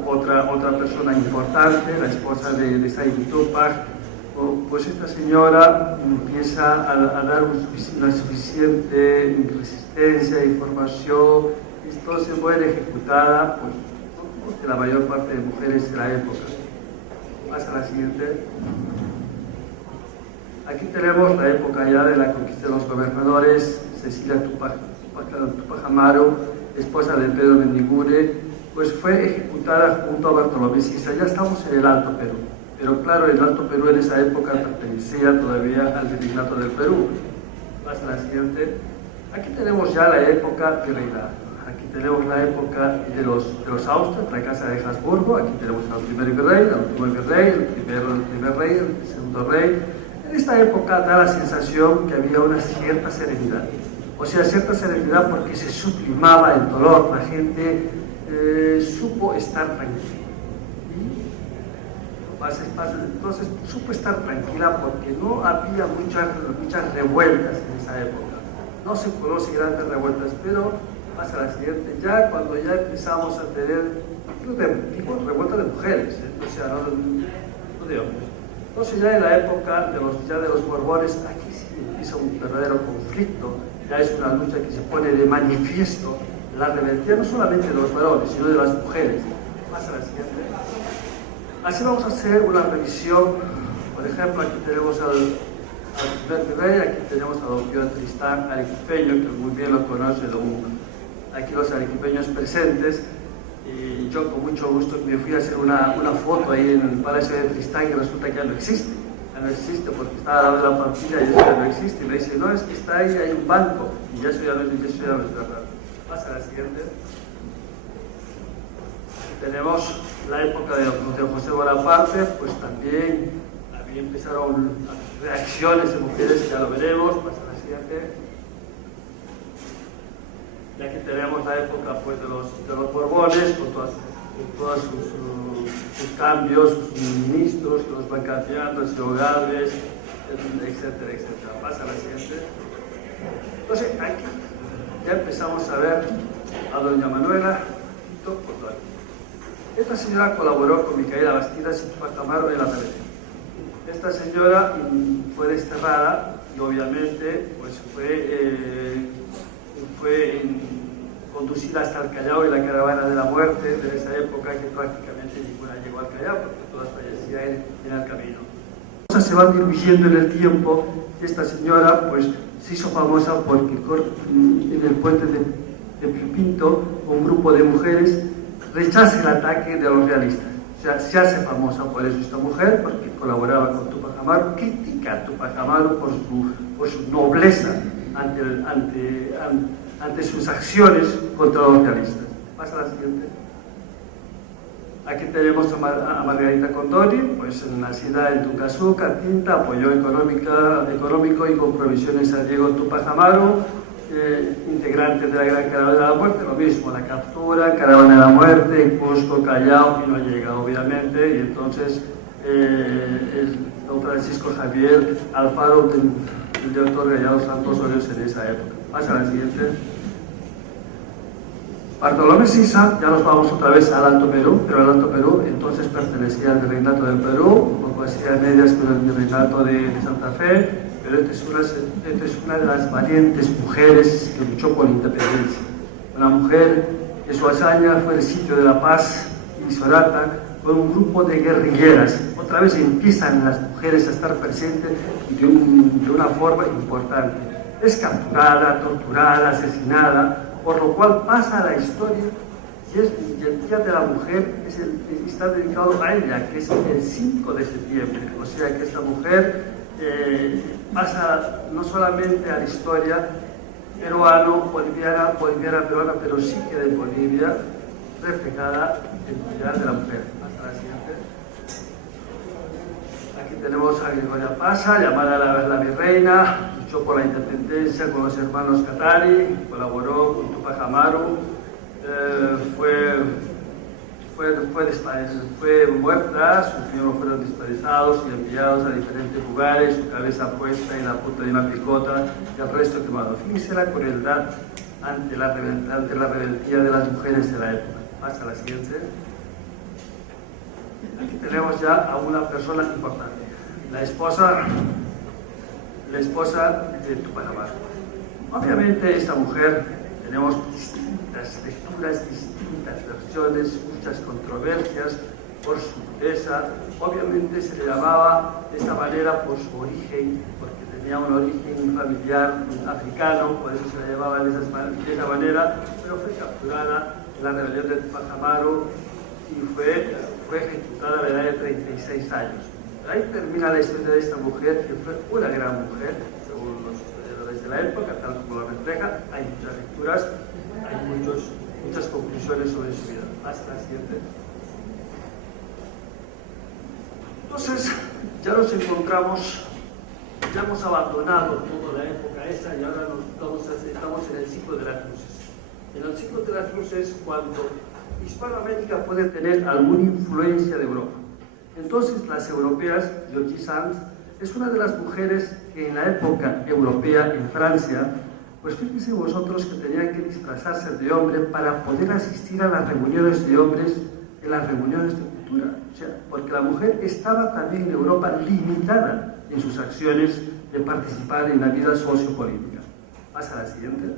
otra persona importante, la esposa de Saidi Tupac. Pues esta señora empieza a dar una suficiente resistencia e información, y entonces muere ejecutada por la mayor parte de mujeres de la época. Pasa a la siguiente. Aquí tenemos la época ya de la conquista de los gobernadores. Cecilia Tupac Amaru, esposa de Pedro Mendigure, pues fue ejecutada junto a Bartolomé Sisa. Ya estamos en el Alto Perú, pero claro, el Alto Perú en esa época pertenecía todavía al Virreinato del Perú. Pasa a la siguiente. Aquí tenemos ya la época virreinal. Aquí tenemos la época de los Austria, la Casa de Habsburgo. Aquí tenemos al primer virrey, al último virrey, el primer rey, el segundo rey. En esta época da la sensación que había una cierta serenidad. O sea, cierta serenidad porque se sublimaba el dolor. La gente supo estar tranquila. Entonces supo estar tranquila porque no había muchas revueltas en esa época. No se conocen grandes revueltas, pero pasa a la siguiente. Ya cuando ya empezamos a tener revueltas de mujeres, o sea, no de hombres. Entonces ya en la época de los Borbones, aquí sí empieza un verdadero conflicto. Ya es una lucha que se pone de manifiesto la rebeldía no solamente de los varones, sino de las mujeres. Pasa a la siguiente. Así vamos a hacer una revisión. Por ejemplo, aquí tenemos al primer virrey, aquí tenemos a don Pío Tristán Arequipeño, que muy bien lo conoce aquí los arequipeños presentes. Y yo con mucho gusto me fui a hacer una foto ahí en el Palacio de Tristán, y resulta que ya no existe. Ya no existe porque estaba al lado de la partida y eso ya no existe. Y me dice, no, es que está ahí, hay un banco. Y eso ya no es verdad. Pasa a la siguiente. Tenemos la época de José Bonaparte, pues también empezaron reacciones de mujeres, ya lo veremos. Pasa a la siguiente. Y aquí tenemos la época pues, de los Borbones, con todos sus cambios, sus ministros que los van cambiando, Gálvez, etcétera, etcétera. Pasa a la siguiente. Entonces, aquí ya empezamos a ver a doña Manuela Portugal. Esta señora colaboró con Micaela Bastidas y Tupac Amaru en la rebelión. Esta señora fue desterrada y obviamente pues, fue conducida hasta el Callao y la caravana de la muerte de esa época, que prácticamente ninguna llegó al Callao porque todas fallecían en el camino. Las cosas se van diluyendo en el tiempo y esta señora pues, se hizo famosa porque en el puente de Pipinto un grupo de mujeres rechaza el ataque de los realistas. O sea, se hace famosa por eso esta mujer, porque colaboraba con Tupac Amaru, critica a Tupac Amaru por su nobleza ante sus acciones contra los realistas. Pasa a la siguiente. Aquí tenemos a Margarita Condori, pues nacida en Tucazú, Catinta, apoyó económico y con provisiones a Diego Tupac Amaru, integrante de la Gran Caravana de la Muerte, lo mismo, la captura, Caravana de la Muerte, Cusco, Callao, y no llega obviamente, y entonces don Francisco Javier Alfaro del doctor Gallardo Santos Orios en esa época. Pasa a la siguiente. Bartolomé Sisa, ya nos vamos otra vez al Alto Perú, pero el Alto Perú entonces pertenecía al Virreinato del Perú, un poco hacía medias con el Virreinato de Santa Fe, pero esta es una de las valientes mujeres que luchó por la independencia. Una mujer que su hazaña fue el sitio de La Paz y Sorata, con un grupo de guerrilleras. Otra vez empiezan las mujeres a estar presentes de una forma importante. Es capturada, torturada, asesinada, por lo cual pasa a la historia y el Día de la Mujer está dedicado a ella, que es el 5 de septiembre. O sea que esta mujer pasa no solamente a la historia boliviana, peruana, pero sí que de Bolivia, reflejada en el Día de la Mujer. Hasta la siguiente. Aquí tenemos a Gregoria Pasa, llamada la virreina, luchó por la independencia con los hermanos Catari, colaboró con Tupac Amaru, fue fue muerta, sus miembros fueron dispersados y enviados a diferentes lugares, su cabeza puesta en la punta de una picota y el resto quemado. Fíjense la crueldad ante la rebeldía de las mujeres de la época. Pasa la siguiente. Aquí tenemos ya a una persona importante, la esposa de Túpac Amaru. Obviamente esta mujer, tenemos distintas lecturas, distintas versiones, muchas controversias por su pureza. Obviamente se le llamaba de esta manera por su origen, porque tenía un origen familiar africano, por eso se la llamaba de esa manera, pero fue capturada en la rebelión de Túpac Amaru y fue ejecutada a la edad de 36 años. Ahí termina la historia de esta mujer, que fue una gran mujer, según los historiadores de la época, tal como lo refleja. Hay muchas lecturas, hay muchas conclusiones sobre su vida. Hasta la siguiente. Entonces, ya nos encontramos, ya hemos abandonado toda la época esa y ahora estamos en el ciclo de las cruces. En el ciclo de las cruces, cuando Hispanoamérica puede tener alguna influencia de Europa. Entonces, las europeas, Yochi Sanz, es una de las mujeres que en la época europea, en Francia, pues fíjense vosotros que tenían que disfrazarse de hombre para poder asistir a las reuniones de hombres, en las reuniones de cultura. O sea, porque la mujer estaba también en Europa limitada en sus acciones de participar en la vida sociopolítica. Pasa a la siguiente.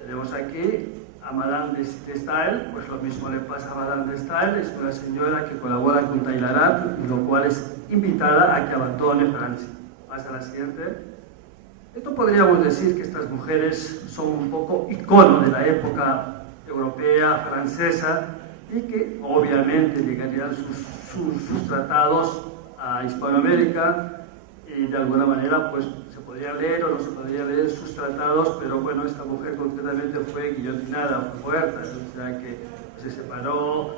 Tenemos aquí a Madame de Staël, pues lo mismo le pasa a Madame de Staël, es una señora que colabora con Tailarat, y lo cual es invitada a que abandone Francia. Pasa a la siguiente. Esto podríamos decir que estas mujeres son un poco icono de la época europea, francesa, y que obviamente llegarían sus tratados a Hispanoamérica, y de alguna manera pues se podría leer o no se podría leer sus tratados, pero bueno, esta mujer concretamente fue guillotinada, fue muerta, o sea que se separó,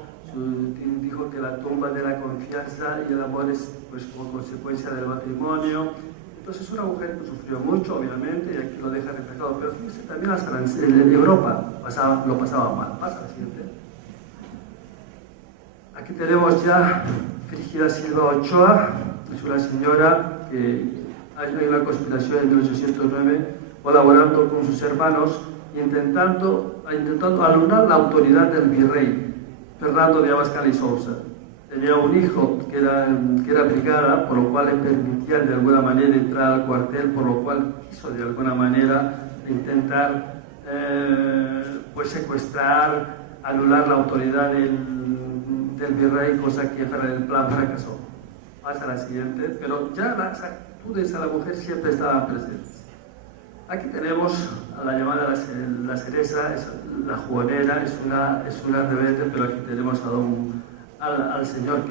dijo que la tumba de la confianza y el amor es pues como consecuencia del matrimonio. Entonces es una mujer que sufrió mucho, obviamente, y aquí lo deja reflejado, pero fíjense, también las franceses en Europa lo pasaban mal. Pasa la siguiente. Aquí tenemos ya Frígida Silva Ochoa, es una señora que hay una conspiración en 1809, colaborando con sus hermanos, intentando anular la autoridad del virrey, Fernando de Abascal y Sousa. Tenía un hijo que era brigada, por lo cual le permitían de alguna manera entrar al cuartel, por lo cual quiso de alguna manera intentar pues secuestrar, anular la autoridad del virrey, cosa que el plan fracasó. Pasa a la siguiente, pero ya las actitudes a la mujer siempre estaban presentes. Aquí tenemos a la llamada la cereza, es la jugonera, es una rebelde, pero aquí tenemos al señor,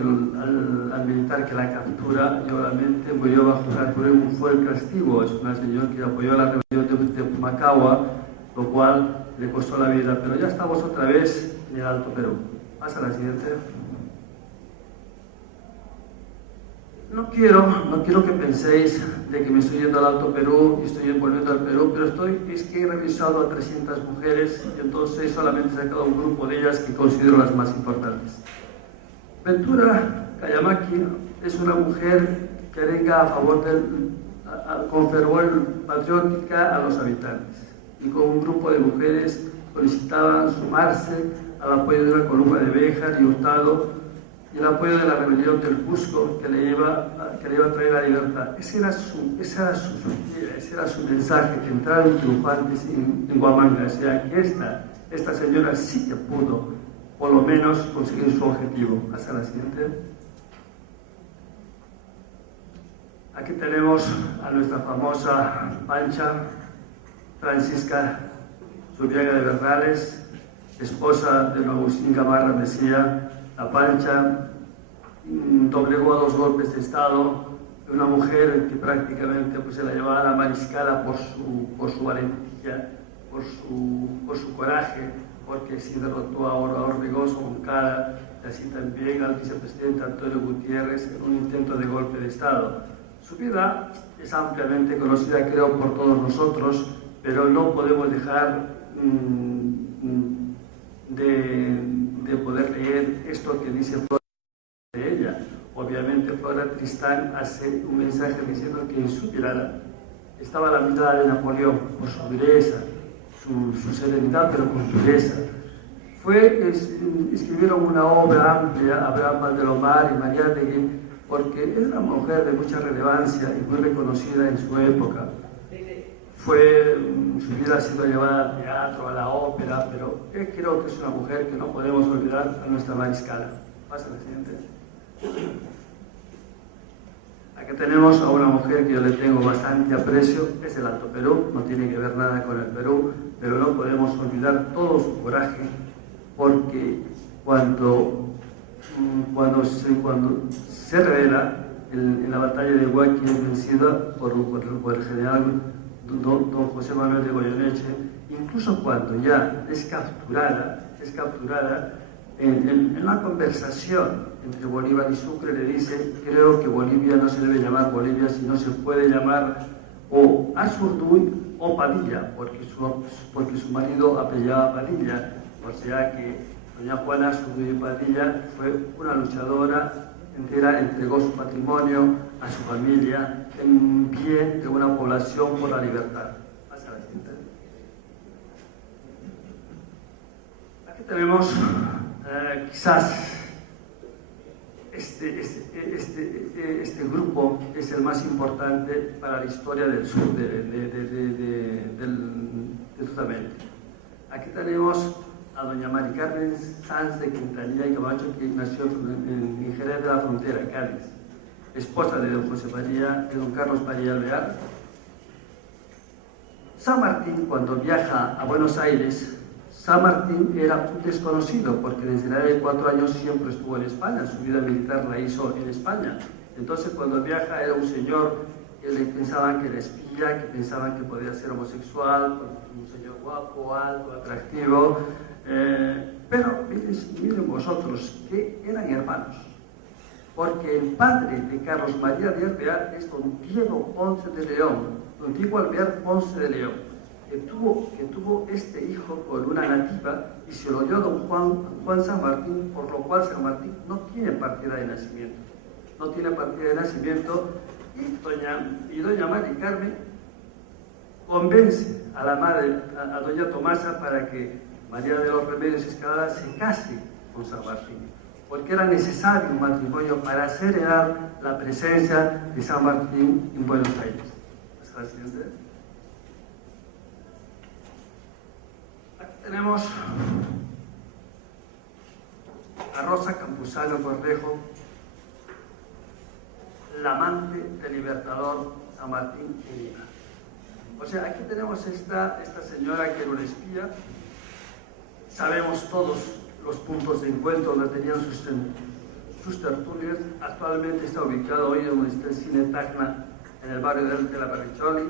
al militar que la captura y obviamente murió bajo captura, fue el castigo. Es una señora que apoyó la rebelión de Pumacahua, lo cual le costó la vida, pero ya estamos otra vez en el Alto Perú. Pasa a la siguiente. No quiero que penséis de que me estoy yendo al Alto Perú y estoy volviendo al Perú, pero es que he revisado a 300 mujeres y entonces solamente he sacado un grupo de ellas que considero las más importantes. Ventura Kayamaki es una mujer que arenga a favor con fervor patriótica a los habitantes, y con un grupo de mujeres solicitaban sumarse al apoyo de una columna de Béjar y Hurtado y el apoyo de la rebelión del Cusco que le iba a traer la libertad. Ese era su mensaje, que entraron triunfantes en Huamanga. O sea, que esta señora sí que pudo por lo menos conseguir su objetivo. Hasta la siguiente. Aquí tenemos a nuestra famosa Pancha, Francisca Zubiaga de Bernales, esposa de Agustín Gamarra Mesía. La Pancha doblegó a 2 golpes de Estado, una mujer que prácticamente pues, se la llevaba a la mariscala por su valentía, por su coraje, porque sí derrotó a Orbegoso Moncada y así también al vicepresidente Antonio Gutiérrez en un intento de golpe de Estado. Su vida es ampliamente conocida, creo, por todos nosotros, pero no podemos dejar de que dice Flora de ella. Obviamente Flora Tristán hace un mensaje diciendo que en su mirada estaba la mirada de Napoleón por su dureza, su serenidad, pero con dureza. Escribieron una obra amplia, Abraham Valdelomar y Mariátegui, porque era una mujer de mucha relevancia y muy reconocida en su época. Su vida ha sido llevada al teatro, a la ópera, pero creo que es una mujer que no podemos olvidar, a nuestra mariscala. Pasa la siguiente. Aquí tenemos a una mujer que yo le tengo bastante aprecio, es el Alto Perú, no tiene que ver nada con el Perú, pero no podemos olvidar todo su coraje, porque cuando se revela en la batalla de Huaqui, es vencida por el general don José Manuel de Goyeneche, incluso cuando ya es capturada en una conversación entre Bolívar y Sucre le dice: creo que Bolivia no se debe llamar Bolivia, sino se puede llamar o Azurduy o Padilla, porque su marido apellidaba Padilla, o sea que doña Juana Azurduy Padilla fue una luchadora entera, entregó su patrimonio a su familia en bien de una población por la libertad. Pasa la siguiente. Aquí tenemos quizás este grupo es el más importante para la historia del sur de Sudamérica. Aquí tenemos a doña Mari Carmen Sanz de Quintanilla y Camacho, que nació en Jerez de la Frontera, Cádiz, esposa de don José María, de don Carlos María Alvear. San Martín, cuando viaja a Buenos Aires, San Martín era un desconocido, porque desde la edad de 4 años siempre estuvo en España, su vida militar la hizo en España. Entonces, cuando viaja, era un señor que le pensaban que era espía, que pensaban que podía ser homosexual, un señor guapo, alto, atractivo. Pero miren vosotros que eran hermanos, porque el padre de Carlos María de Alvear es don Diego Ponce de León, don Diego Alvear Ponce de León, que tuvo este hijo con una nativa y se lo dio a don Juan San Martín, por lo cual San Martín no tiene partida de nacimiento. No tiene partida de nacimiento, y doña Mari Carmen convence a la madre, a doña Tomasa, para que María de los Remedios Escalada se case con San Martín, porque era necesario un matrimonio para acelerar la presencia de San Martín en Buenos Aires. ¿Hasta la siguiente? Aquí tenemos a Rosa Campuzano Cornejo, la amante del libertador San Martín en Lima. O sea, aquí tenemos esta señora que era una espía. Sabemos todos los puntos de encuentro donde tenían sus tertulias. Actualmente está ubicado hoy en el Cine Tacna, en el barrio de la Barricholi.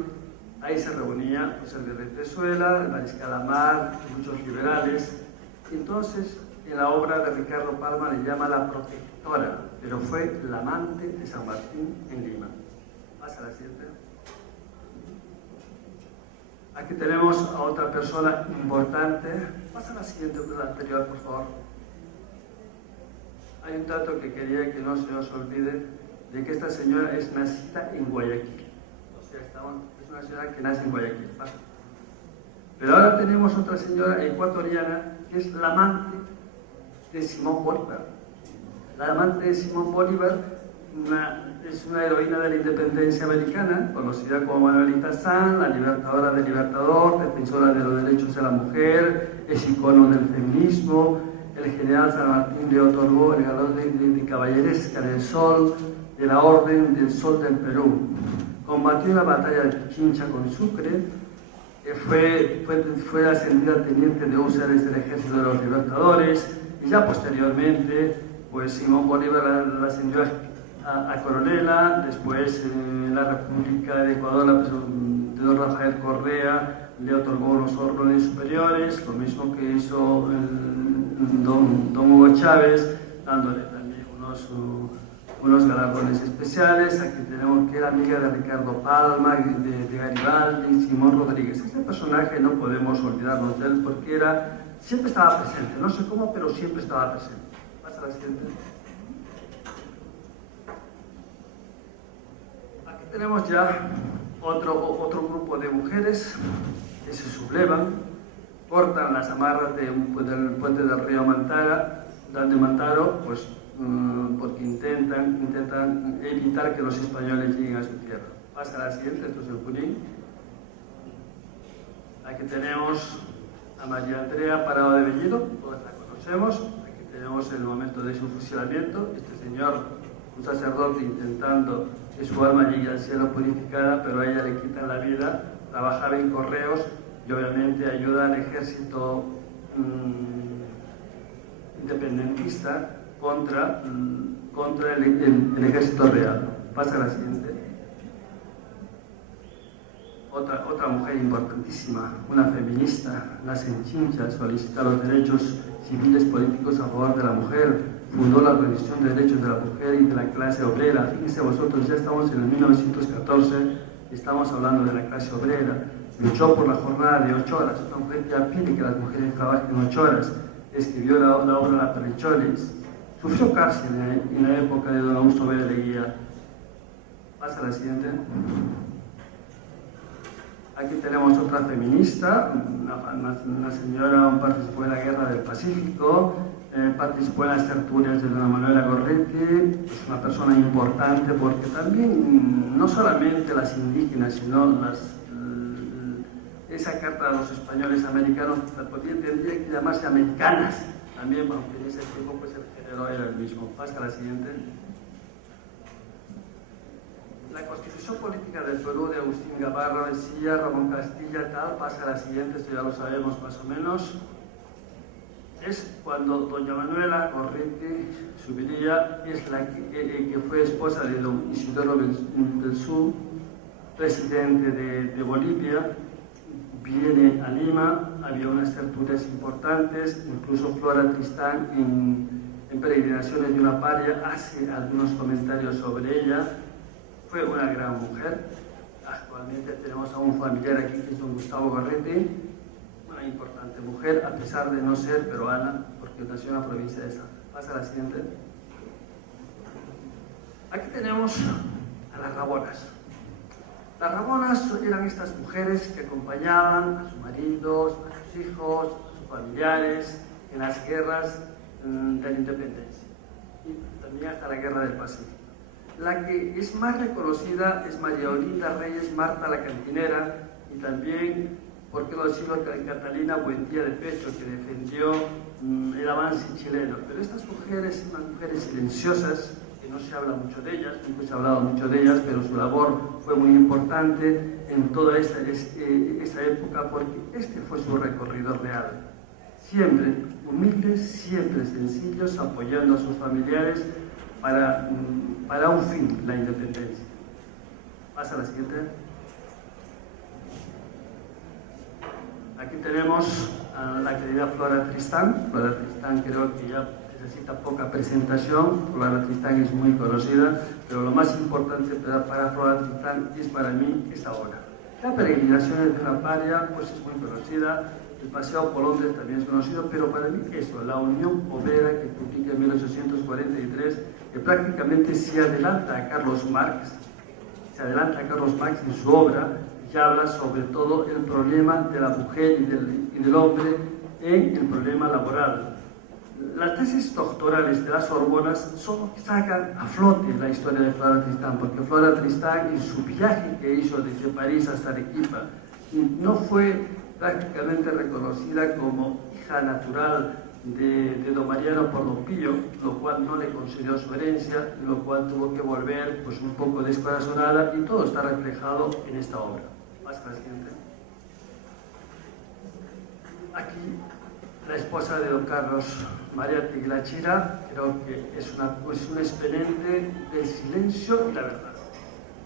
Ahí se reunía pues, el virrey de Venezuela, el mariscal Amar, muchos liberales. Entonces, en la obra de Ricardo Palma le llama La Protectora, pero fue la amante de San Martín en Lima. Pasa la siguiente. Aquí tenemos a otra persona importante. Pasa la siguiente, la anterior, por favor. Hay un dato que quería que no se nos olvide, de que esta señora es nacida en Guayaquil. O sea, es una señora que nace en Guayaquil. Pasa. Pero ahora tenemos otra señora ecuatoriana, que es la amante de Simón Bolívar. La amante de Simón Bolívar es una heroína de la independencia americana, conocida como Manuelita San, la libertadora del Libertador, defensora de los derechos de la mujer, es icono del feminismo. El general San Martín le otorgó el galón de caballeresca del Sol, de la Orden del Sol del Perú. Combatió en la batalla de Pichincha con Sucre, fue ascendida a teniente de úsares del ejército de los libertadores, y ya posteriormente pues Simón Bolívar la ascendió a coronela. Después en la República de Ecuador de don Rafael Correa le otorgó los órdenes superiores, lo mismo que hizo don Hugo Chávez, dándole también unos galardones especiales. Aquí tenemos que era amiga de Ricardo Palma, de Garibaldi, Simón Rodríguez. Este personaje no podemos olvidarnos de él porque siempre estaba presente, no sé cómo, pero siempre estaba presente. Pasa a la siguiente. Aquí tenemos ya otro grupo de mujeres que se sublevan, cortan las amarras del puente del río Mantaro, pues porque intentan evitar que los españoles lleguen a su tierra. Pasa a la siguiente, esto es el Junín. Aquí tenemos a María Andrea Parado de Bellido, todas la conocemos. Aquí tenemos el momento de su fusilamiento. Este señor, un sacerdote, intentando que su alma llegue al cielo purificada, pero a ella le quitan la vida. Trabajaba en correos y obviamente ayuda al ejército independentista contra el ejército real. Pasa a la siguiente. Otra mujer importantísima, una feminista, nace en Chincha, solicita los derechos civiles políticos a favor de la mujer, fundó la Organización de Derechos de la Mujer y de la Clase Obrera. Fíjense vosotros, ya estamos en el 1914, estamos hablando de la clase obrera. Luchó por la jornada de 8 horas, una mujer que ya pide que las mujeres trabajen 8 horas. Escribió la obra La Perricholes. Sufrió cárcel en la época de don Augusto Vélez Leguía. Pasa a la siguiente. Aquí tenemos otra feminista, una señora que participó en la Guerra del Pacífico, participó en las tertulias de Dona Manuela Gorriti. Es una persona importante porque también, no solamente las indígenas, sino esa carta de los españoles americanos tendría que llamarse americanas también, aunque en ese tiempo pues el género era el mismo. Pasa a la siguiente. La Constitución Política del Perú de Agustín Gavarro, decía Ramón Castilla, tal. Pasa a la siguiente, esto ya lo sabemos más o menos. Es cuando doña Manuela Gorriti Zubililla es la que fue esposa de don Isidoro Belzú, presidente de Bolivia. Viene a Lima, había unas tertulias importantes, incluso Flora Tristán en Peregrinaciones de una Paria hace algunos comentarios sobre ella. Fue una gran mujer. Actualmente tenemos a un familiar aquí que es don Gustavo Gorriti, una importante mujer, a pesar de no ser peruana, porque nació en la provincia de Salta. Pasa a la siguiente. Aquí tenemos a las Rabonas. Las Rabonas eran estas mujeres que acompañaban a sus maridos, a sus hijos, a sus familiares en las guerras de la independencia y también hasta la Guerra del Pacífico. La que es más reconocida es María Olinda Reyes Marta la Cantinera, y también, por qué lo decimos, Catalina Buendía de Pecho, que defendió el avance chileno. Pero estas mujeres, unas mujeres silenciosas, que no se habla mucho de ellas, nunca se ha hablado mucho de ellas, pero su labor fue muy importante en toda esta época, porque este fue su recorrido real. Siempre humildes, siempre sencillos, apoyando a sus familiares para un fin, la independencia. Pasa a la siguiente. Aquí tenemos a la querida Flora Tristán. Flora Tristán creo que ya necesita poca presentación. Flora Tristán es muy conocida, pero lo más importante para Flora Tristán es para mí esta obra. La Peregrinaciones de una Paria pues es muy conocida. El Paseo por Londres también es conocido, pero para mí eso, la Unión Obrera, que publica en 1843, que prácticamente se adelanta a Carlos Marx en su obra, y habla sobre todo el problema de la mujer y del hombre en el problema laboral. Las tesis doctorales de las Sorbonas sacan a flote la historia de Flora Tristán, porque Flora Tristán, en su viaje que hizo desde París hasta Arequipa, no fue prácticamente reconocida como hija natural de don Mariano por don Pío, lo cual no le concedió su herencia, lo cual tuvo que volver pues un poco descorazonada, y todo está reflejado en esta obra. Pasa a la siguiente. Aquí la esposa de don Carlos, María Tiglachira, creo que es un exponente del silencio y la verdad,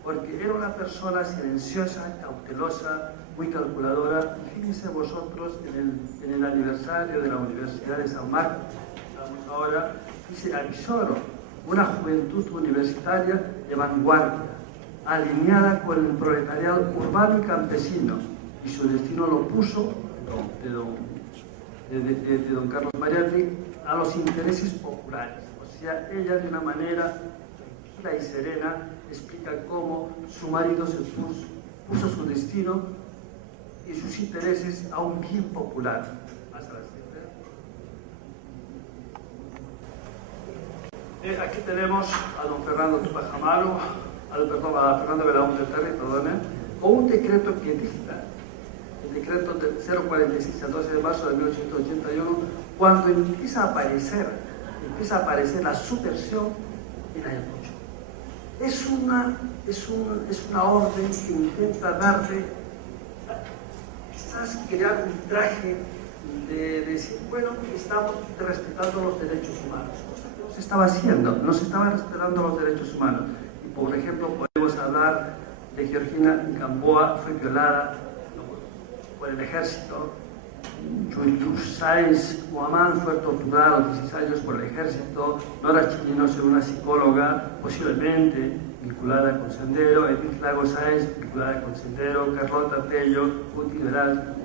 porque era una persona silenciosa, cautelosa, muy calculadora. Fíjense vosotros en el aniversario de la Universidad de San Marcos, estamos ahora, dice Avisoro, una juventud universitaria de vanguardia, alineada con el proletariado urbano y campesino, y su destino lo puso de de don Carlos Mariátegui a los intereses populares. O sea, ella de una manera tranquila y serena explica cómo su marido se puso su destino y sus intereses a un bien popular. Más a la siguiente. Aquí tenemos a don Fernando Tupac Amaru, a Fernando Belaúnde Terry, con un decreto que dicta, el decreto 046 al 12 de marzo de 1881, cuando empieza a aparecer la subversión en Ayacucho. Es una orden que intenta darle, quizás crear un traje de decir, bueno, estamos respetando los derechos humanos, cosa que no se estaba haciendo, no se estaban respetando los derechos humanos. Y por ejemplo, podemos hablar de Georgina Gamboa, fue violada por el ejército. Chuyus Sáenz Guamán fue torturada a los 16 años por el ejército. Nora Chirinos, una psicóloga, posiblemente vinculada con Sendero. Edith Lago Sáenz, vinculada con Sendero. Carlota Tello, Guti Veral,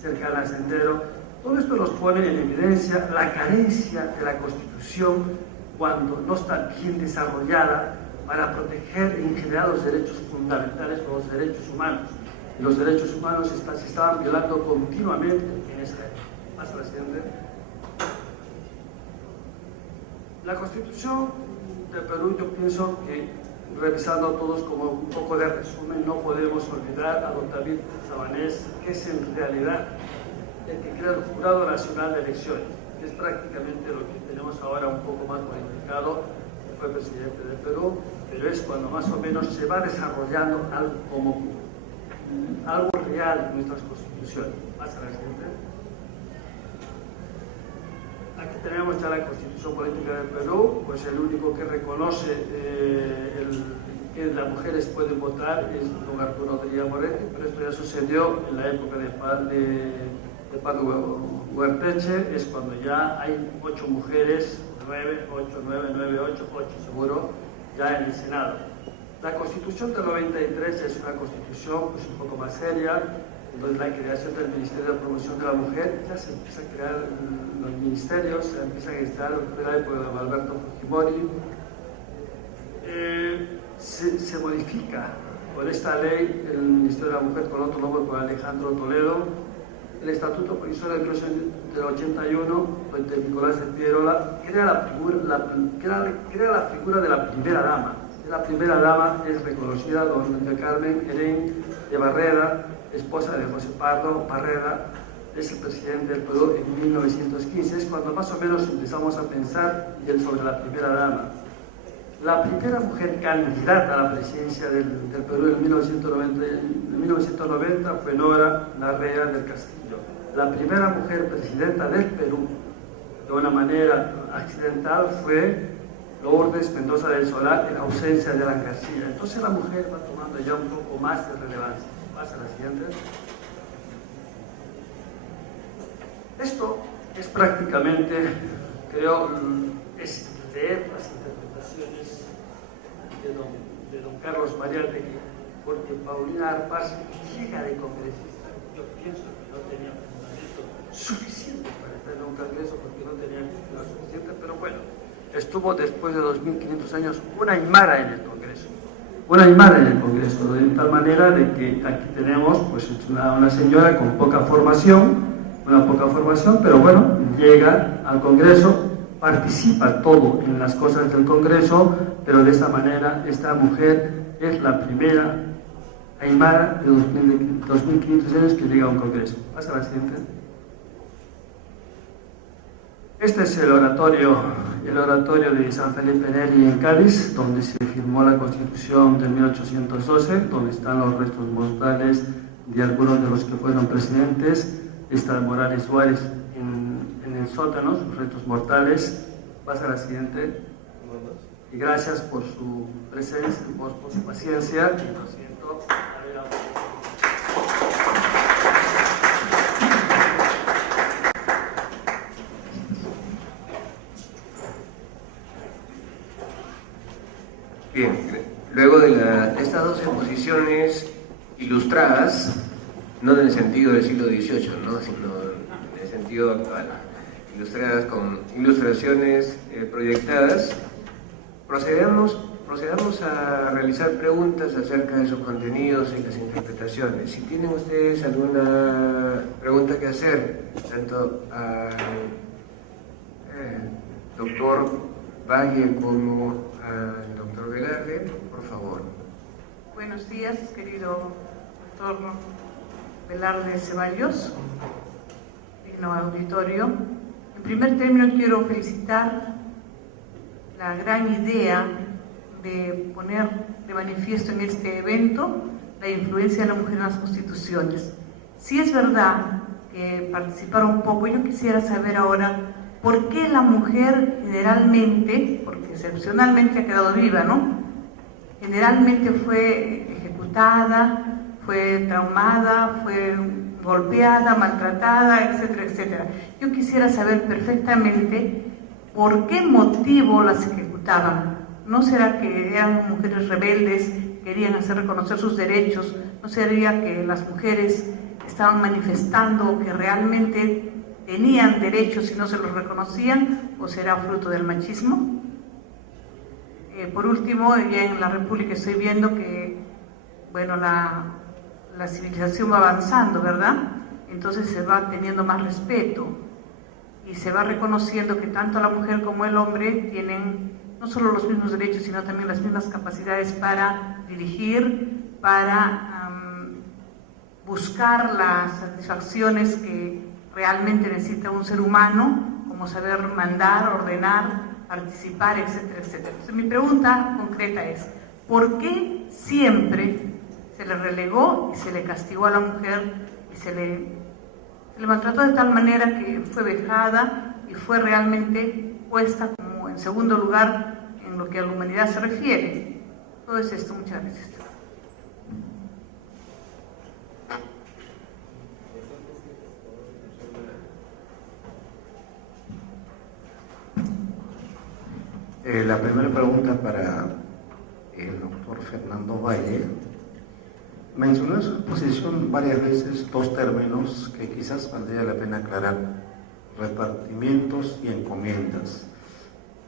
cercana a Sendero. Todo esto nos pone en evidencia la carencia de la Constitución cuando no está bien desarrollada para proteger en general los derechos fundamentales o los derechos humanos. Y los derechos humanos se estaban violando continuamente en esa época. Más reciente. La Constitución de Perú, yo pienso que, revisando todos como un poco de resumen, no podemos olvidar a don David Sabanés, que es en realidad el que crea el Jurado Nacional de Elecciones, que es prácticamente lo que tenemos ahora un poco más modificado, que fue presidente de Perú, pero es cuando más o menos se va desarrollando algo real en nuestras constituciones. Más a la siguiente. Aquí tenemos ya la Constitución Política del Perú, pues el único que reconoce que las mujeres pueden votar es don Arturo Tellía Moretti, pero esto ya sucedió en la época de Pablo Huerteche, es cuando ya hay 8 mujeres, 8 seguro, ya en el Senado. La Constitución del 93 es una constitución pues, un poco más seria, entonces la creación del Ministerio de Promoción de la Mujer, ya se empieza a crear los ministerios, se empieza a gestar en la época de Alberto Fujimori. Se modifica con esta ley el Ministerio de la Mujer con otro nombre por Alejandro Toledo. El Estatuto Provisorio del 81, donde Nicolás de Piérola crea la figura de la primera dama. La primera dama es reconocida doña Carmen Helen de Barreda, esposa de José Pardo Barreda, es el presidente del Perú en 1915. Es cuando más o menos empezamos a pensar sobre la primera dama. La primera mujer candidata a la presidencia del Perú en 1990 fue Nora Larrea del Castillo. La primera mujer presidenta del Perú, de una manera accidental, fue Lourdes Mendoza del Solar en ausencia de Alan García. Entonces la mujer va tomando ya un poco más de relevancia. Pasa a la siguiente. Esto es prácticamente, creo, es leer las interpretaciones de don Carlos Mariátegui, porque Paulina Arpaz llega de congresista. Yo pienso que no tenía fundamento suficiente para estar en un congreso porque no tenía lo suficiente, pero bueno. Estuvo después de 2500 años una aymara en el Congreso, de tal manera de que aquí tenemos pues una señora con poca formación, pero bueno, llega al Congreso, participa todo en las cosas del Congreso, pero de esta manera esta mujer es la primera aymara de 2500 años que llega a un Congreso. Pasa a la siguiente. Este es el oratorio de San Felipe Neri en Cádiz, donde se firmó la Constitución de 1812, donde están los restos mortales de algunos de los que fueron presidentes. Está Morales Suárez en el sótano, sus restos mortales. Pasa a la siguiente. Y gracias por su presencia, por su paciencia. Y lo siento. Bien, luego de estas dos exposiciones ilustradas, no en el sentido del siglo XVIII, ¿no? Sino en el sentido actual, ilustradas con ilustraciones proyectadas. Procedamos a realizar preguntas acerca de sus contenidos y las interpretaciones. Si tienen ustedes alguna pregunta que hacer, tanto al doctor Valle como al doctor Velarde, por favor. Buenos días, querido doctor Velarde Ceballos, digno auditorio. En primer término quiero felicitar la gran idea de poner de manifiesto en este evento la influencia de la mujer en las constituciones. Si es verdad que participaron poco, yo quisiera saber ahora por qué la mujer generalmente, porque excepcionalmente ha quedado viva, ¿no? Generalmente fue ejecutada, fue traumada, fue golpeada, maltratada, etcétera, etcétera. Yo quisiera saber perfectamente por qué motivo las ejecutaban. ¿No será que eran mujeres rebeldes, querían hacer reconocer sus derechos? ¿No sería que las mujeres estaban manifestando que realmente tenían derechos y no se los reconocían? ¿O será fruto del machismo? Por último, ya en la República estoy viendo que, bueno, la civilización va avanzando, ¿verdad? Entonces se va teniendo más respeto y se va reconociendo que tanto la mujer como el hombre tienen no solo los mismos derechos, sino también las mismas capacidades para dirigir, para buscar las satisfacciones que realmente necesita un ser humano, como saber mandar, ordenar, participar, etcétera, etcétera. Entonces, mi pregunta concreta es, ¿por qué siempre se le relegó y se le castigó a la mujer y se le maltrató de tal manera que fue vejada y fue realmente puesta como en segundo lugar en lo que a la humanidad se refiere? Todo es esto, muchas gracias. La primera pregunta para el doctor Fernando Valle. Mencionó en su exposición varias veces dos términos que quizás valdría la pena aclarar: repartimientos y encomiendas.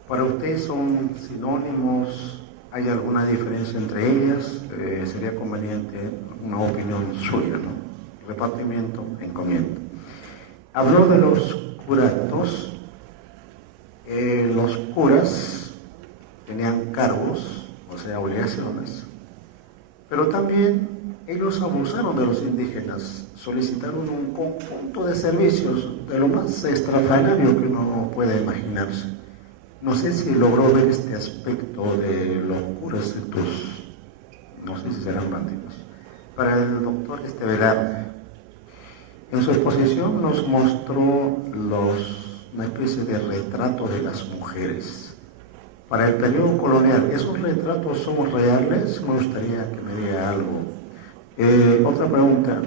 ¿Para usted son sinónimos? ¿Hay alguna diferencia entre ellas? Sería conveniente una opinión suya, ¿no? Repartimiento, encomienda. Habló de los curatos. Los curas tenían cargos, o sea, obligaciones, pero también ellos abusaron de los indígenas, solicitaron un conjunto de servicios de lo más estrafalario que uno puede imaginarse. No sé si logró ver este aspecto de los curas, no sé si serán bandidos. Para el doctor Velarde, en su exposición nos mostró una especie de retrato de las mujeres. Para el periodo colonial, ¿esos retratos son reales? Me gustaría que me diga algo. Otra pregunta.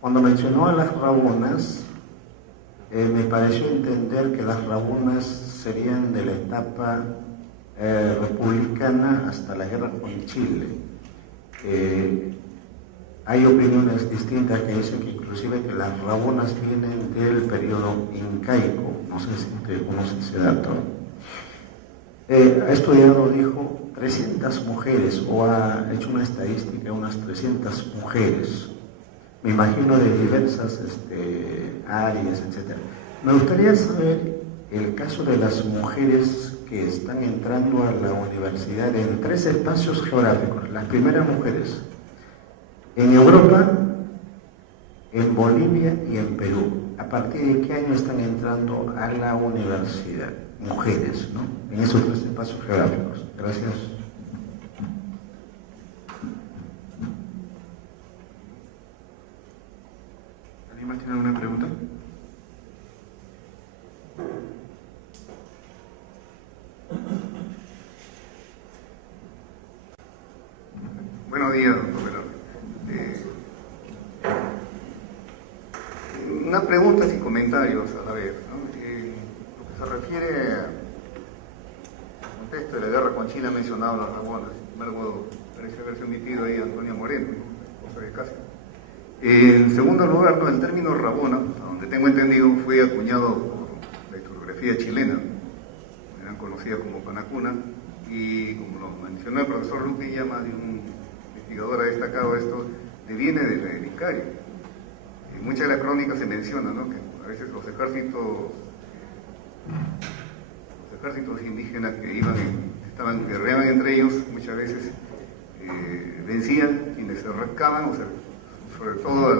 Cuando mencionó a las rabunas, me pareció entender que las rabunas serían de la etapa republicana hasta la guerra con Chile. Hay opiniones distintas que dicen que inclusive que las rabunas vienen del periodo incaico. No sé si usted conoce ese dato. Ha estudiado, dijo, 300 mujeres, o ha hecho una estadística, unas 300 mujeres, me imagino de diversas áreas, etc. Me gustaría saber el caso de las mujeres que están entrando a la universidad en 3 espacios geográficos. Las primeras mujeres en Europa, en Bolivia y en Perú. ¿A partir de qué año están entrando a la universidad? Mujeres, ¿no? En esos 3 espacios geográficos. Gracias. ¿Alguien más tiene alguna pregunta? Buenos días, doctor Velarde. Una pregunta sin comentarios a la vez, ¿no? Lo que se refiere al contexto de la guerra con Chile, ha mencionado las rabonas. Sin embargo, parece haberse omitido ahí a Antonia Moreno, esposa de Cáceres. En segundo lugar, ¿no? El término Rabona, a donde tengo entendido, fue acuñado por la historiografía chilena, eran conocida como Panacuna, y como lo mencionó el profesor Luque Llama, de un investigador ha destacado esto, deviene del Icario. En muchas de las crónicas se menciona, ¿no?, que a veces los ejércitos indígenas que guerreaban entre ellos, muchas veces vencían quienes se arrancaban, o sea, sobre todo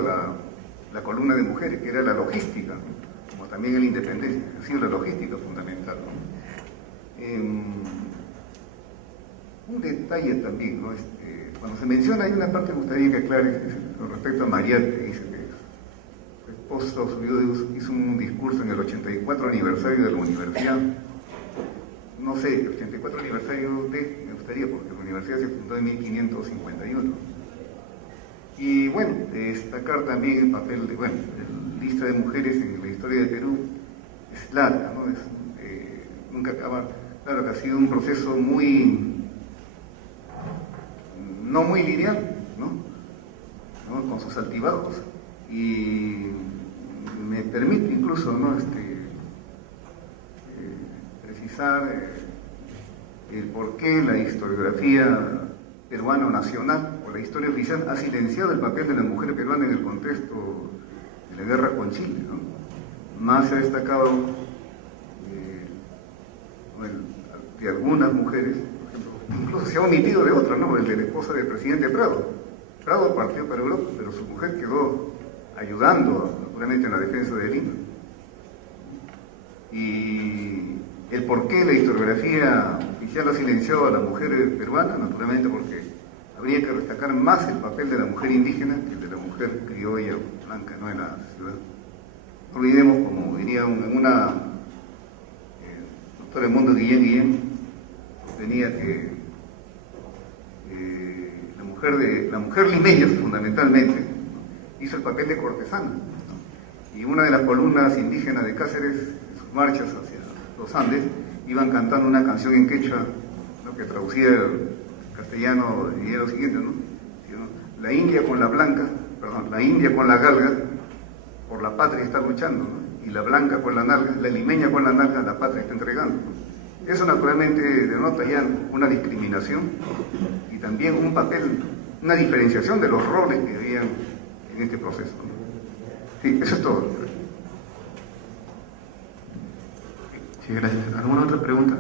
la columna de mujeres, que era la logística, ¿no?, como también en la independencia, ha sido la logística fundamental, ¿no? Un detalle también, ¿no? Cuando se menciona, hay una parte que me gustaría que aclare con respecto a Mariette, que dice que su esposo hizo un discurso en el 84 aniversario de la universidad. No sé, el 84 aniversario me gustaría, porque la universidad se fundó en 1551. Y bueno, destacar también el papel de, la lista de mujeres en la historia de Perú es larga, ¿no? Nunca acaba. Claro que ha sido un proceso no muy lineal, ¿no? Con sus altibajos, y me permite incluso, ¿no?, precisar el por qué la historiografía peruana nacional o la historia oficial ha silenciado el papel de la mujer peruana en el contexto de la guerra con Chile, ¿no? Más se ha destacado de algunas mujeres, por ejemplo, incluso se ha omitido de otras, ¿no?, el de la esposa del presidente Prado. Prado partió para Europa, pero su mujer quedó ayudando, naturalmente, en la defensa de Lima. Y el por qué la historiografía oficial ha silenciado a la mujer peruana, naturalmente porque habría que destacar más el papel de la mujer indígena que el de la mujer criolla o blanca, ¿no?, en la ciudad. No olvidemos, como diría una doctora Edmundo Guillén, tenía que la mujer limeña, fundamentalmente, ¿no?, hizo el papel de cortesana, ¿no? Y una de las columnas indígenas de Cáceres, en sus marchas hacia los Andes, iban cantando una canción en quechua, ¿no?, que traducía el castellano, y era lo siguiente, ¿no? La india con la galga, por la patria está luchando, ¿no?, y la blanca con la nalga, la limeña con la nalga, la patria está entregando, ¿no? Eso naturalmente denota ya una discriminación y también un papel, una diferenciación de los roles que habían en este proceso, ¿no? Sí, eso es todo. Sí, gracias. ¿Alguna otra pregunta?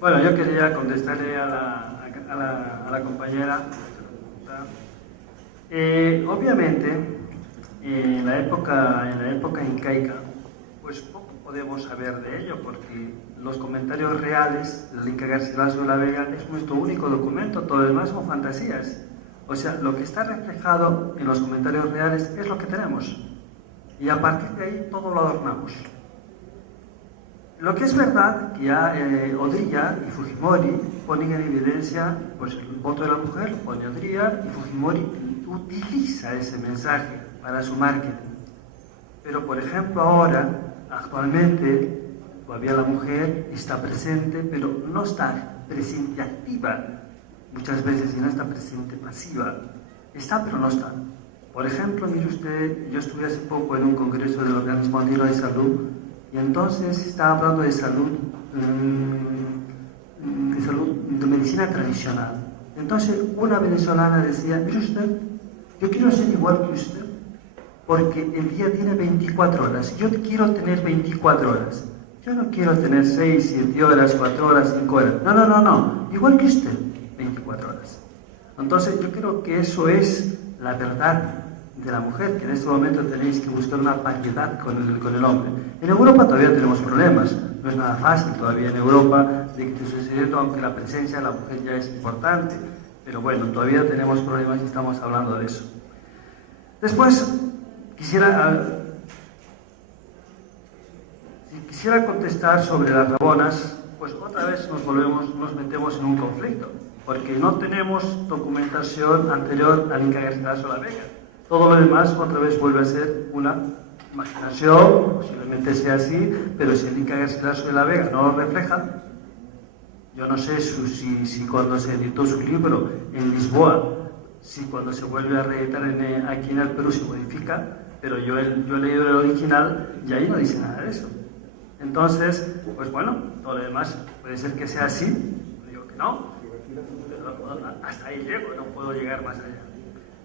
Bueno, yo quería contestarle a la compañera. Obviamente, en la época incaica, pues poco podemos saber de ello, porque los comentarios reales del Inca Garcilaso de la Vega es nuestro único documento, todo lo demás son fantasías. O sea, lo que está reflejado en los comentarios reales es lo que tenemos, y a partir de ahí todo lo adornamos. Lo que es verdad que ya Odría y Fujimori ponen en evidencia, pues, el voto de la mujer, lo pone Odría, y Fujimori utiliza ese mensaje para su marketing. Pero, por ejemplo, actualmente, todavía la mujer está presente, pero no está presente activa muchas veces, y no está presente pasiva. Está, pero no está. Por ejemplo, mire usted, yo estuve hace poco en un congreso del Organismo Andino de Salud, y entonces estaba hablando de salud, de medicina tradicional. Entonces una venezolana decía: mire usted, yo quiero ser igual que usted, porque el día tiene 24 horas, yo quiero tener 24 horas. Yo no quiero tener 6, 7 horas, 4 horas, 5 horas. No, igual que usted, 24 horas. Entonces yo creo que eso es la verdad de la mujer, que en este momento tenéis que buscar una paridad con el hombre. En Europa todavía tenemos problemas, no es nada fácil todavía en Europa de que esté sucediendo, aunque la presencia de la mujer ya es importante, pero bueno, todavía tenemos problemas y estamos hablando de eso. Después, quisiera contestar sobre las Rabonas, pues otra vez nos metemos en un conflicto, porque no tenemos documentación anterior al Inca Garcilaso de la Vega. Todo lo demás otra vez vuelve a ser una imaginación, posiblemente sea así, pero si indica Garcilaso de la Vega no lo refleja. Yo no sé si cuando se editó su libro en Lisboa, si cuando se vuelve a reeditar aquí en el Perú se modifica, pero yo he leído el original y ahí no dice nada de eso. Entonces, pues bueno, todo lo demás puede ser que sea así, no digo que no, pero hasta ahí llego, no puedo llegar más allá.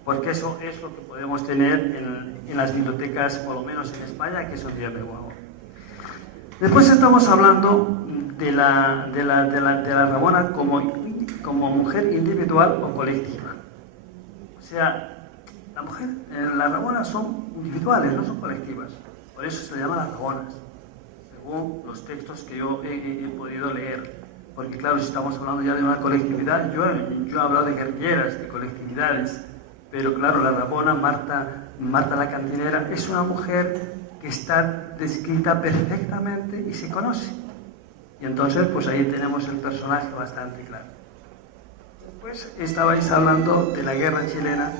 Porque eso es lo que podemos tener en las bibliotecas, por lo menos en España, que eso ya me guau. Después estamos hablando de la Ramona como mujer individual o colectiva. O sea, las Ramonas son individuales, no son colectivas. Por eso se llaman las Ramonas, según los textos que yo he podido leer. Porque claro, si estamos hablando ya de una colectividad, yo he hablado de guerrilleras, de colectividades. Pero claro, la Ramona, Marta la Cantinera, es una mujer que está descrita perfectamente y se conoce. Y entonces, pues ahí tenemos el personaje bastante claro. Después estabais hablando de la guerra chilena.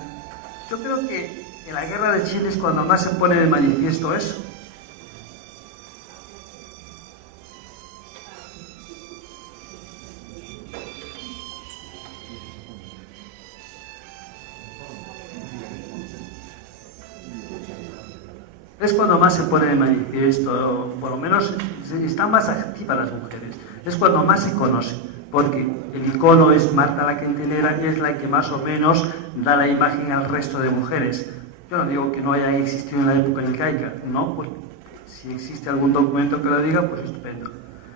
Yo creo que en la guerra de Chile es cuando más se pone de manifiesto eso. Es cuando más se pone de manifiesto, por lo menos están más activas las mujeres, es cuando más se conoce, porque el icono es Marta la Cantinera y es la que más o menos da la imagen al resto de mujeres. Yo no digo que no haya existido en la época incaica, no, porque si existe algún documento que lo diga, pues estupendo.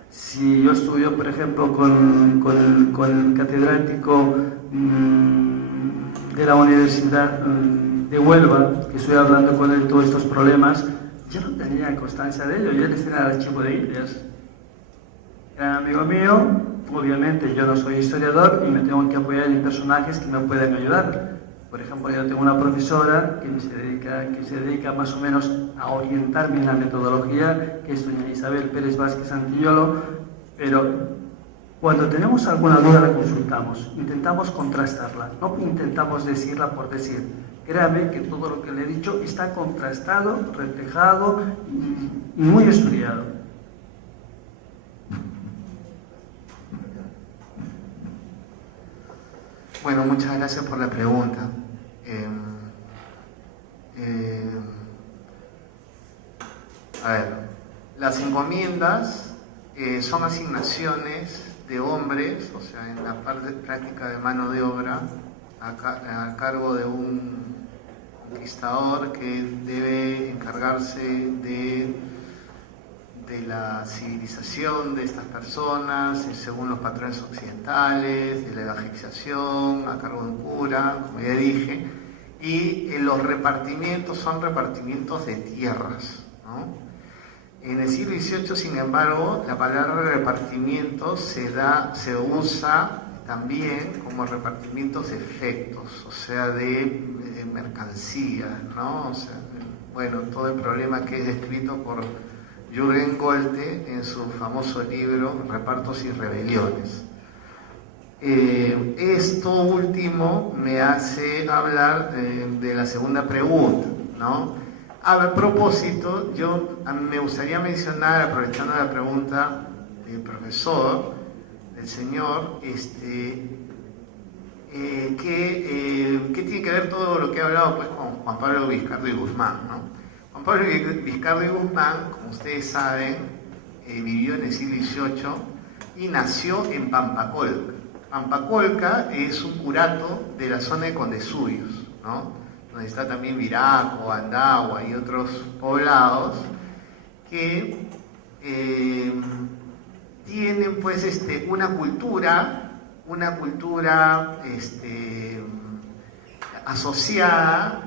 Si yo estudio, por ejemplo, con el catedrático de la Universidad de Huelva, que estoy hablando con él de todos estos problemas, yo no tenía constancia de ello, yo les tenía el archivo de Indias. Era amigo mío, obviamente yo no soy historiador y me tengo que apoyar en personajes que me pueden ayudar. Por ejemplo, yo tengo una profesora que se dedica más o menos a orientarme en la metodología, que es doña Isabel Pérez Vázquez Santillolo, pero cuando tenemos alguna duda la consultamos, intentamos contrastarla, no intentamos decirla por decir. Créame que todo lo que le he dicho está contrastado, reflejado y muy estudiado. Bueno, muchas gracias por la pregunta. A ver, las encomiendas son asignaciones de hombres, o sea, en la parte práctica de mano de obra, a cargo de un conquistador que debe encargarse de la civilización de estas personas según los patrones occidentales, de la evangelización a cargo de un cura, como ya dije, y los repartimientos son repartimientos de tierras, ¿no? En el siglo XVIII, sin embargo, la palabra repartimiento se usa también como repartimientos de efectos, o sea, de mercancías, ¿no? O sea, bueno, todo el problema que es descrito por Jürgen Golte en su famoso libro Repartos y Rebeliones. Esto último me hace hablar de la segunda pregunta, ¿no? A propósito, me gustaría mencionar, aprovechando la pregunta del profesor, del señor, ¿qué tiene que ver todo lo que he hablado pues, con Juan Pablo Vizcardo y Guzmán, ¿no? Juan Pablo Vizcardo y Guzmán, como ustedes saben, vivió en el siglo XVIII y nació en Pampacolca. Pampacolca es un curato de la zona de Condesuyos, ¿no? Donde está también Viraco, Andagua y otros poblados que tienen pues una cultura asociada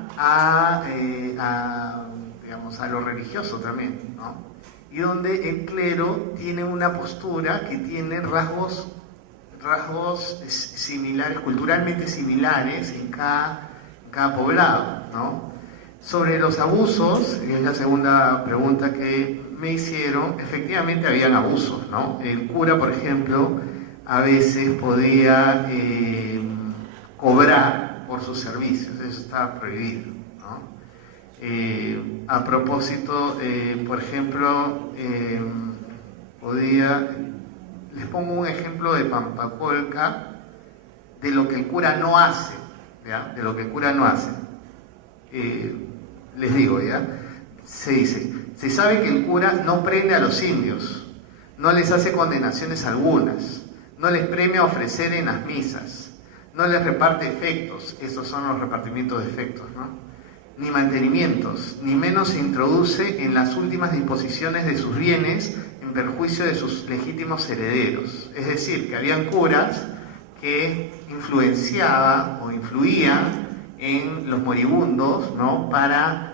digamos, a lo religioso también, ¿no? Y donde el clero tiene una postura que tiene rasgos similares, culturalmente similares en cada poblado, ¿no? Sobre los abusos, que es la segunda pregunta que me hicieron, efectivamente habían abusos, ¿no? El cura, por ejemplo, a veces podía cobrar por sus servicios, eso estaba prohibido, ¿no? A propósito, por ejemplo, les pongo un ejemplo de Pampacolca, de lo que el cura no hace, ¿ya? De lo que el cura no hace. Les digo, ¿ya? Se dice, se sabe que el cura no prende a los indios, no les hace condenaciones algunas, no les premia a ofrecer en las misas, no les reparte efectos, esos son los repartimientos de efectos, ¿no? Ni mantenimientos, ni menos se introduce en las últimas disposiciones de sus bienes en perjuicio de sus legítimos herederos. Es decir, que habían curas que influenciaban o influían en los moribundos, ¿no? Para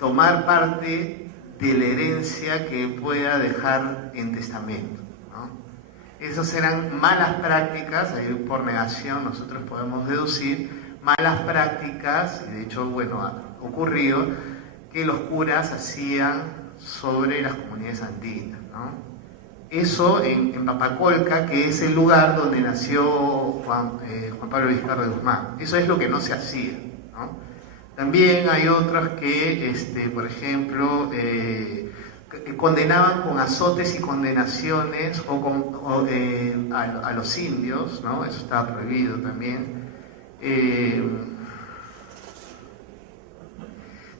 tomar parte de la herencia que pueda dejar en testamento, ¿no? Esas eran malas prácticas, ahí por negación nosotros podemos deducir malas prácticas, y de hecho, bueno, ha ocurrido que los curas hacían sobre las comunidades andinas, ¿no? Eso en Pampacolca, que es el lugar donde nació Juan Pablo Vizcarra de Guzmán. Eso es lo que no se hacía, ¿no? También hay otros que, por ejemplo, condenaban con azotes y condenaciones a los indios, ¿no? Eso estaba prohibido también.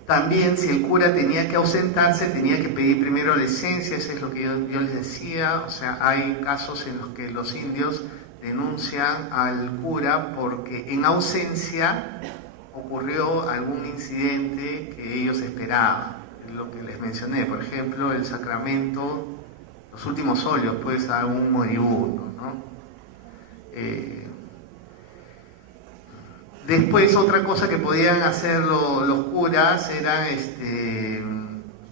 También, si el cura tenía que ausentarse, tenía que pedir primero licencia, eso es lo que yo les decía. O sea, hay casos en los que los indios denuncian al cura porque en ausencia ocurrió algún incidente que ellos esperaban. Lo que les mencioné, por ejemplo, el sacramento, los últimos óleos, pues a un moribundo, ¿no? Después, otra cosa que podían hacer los curas era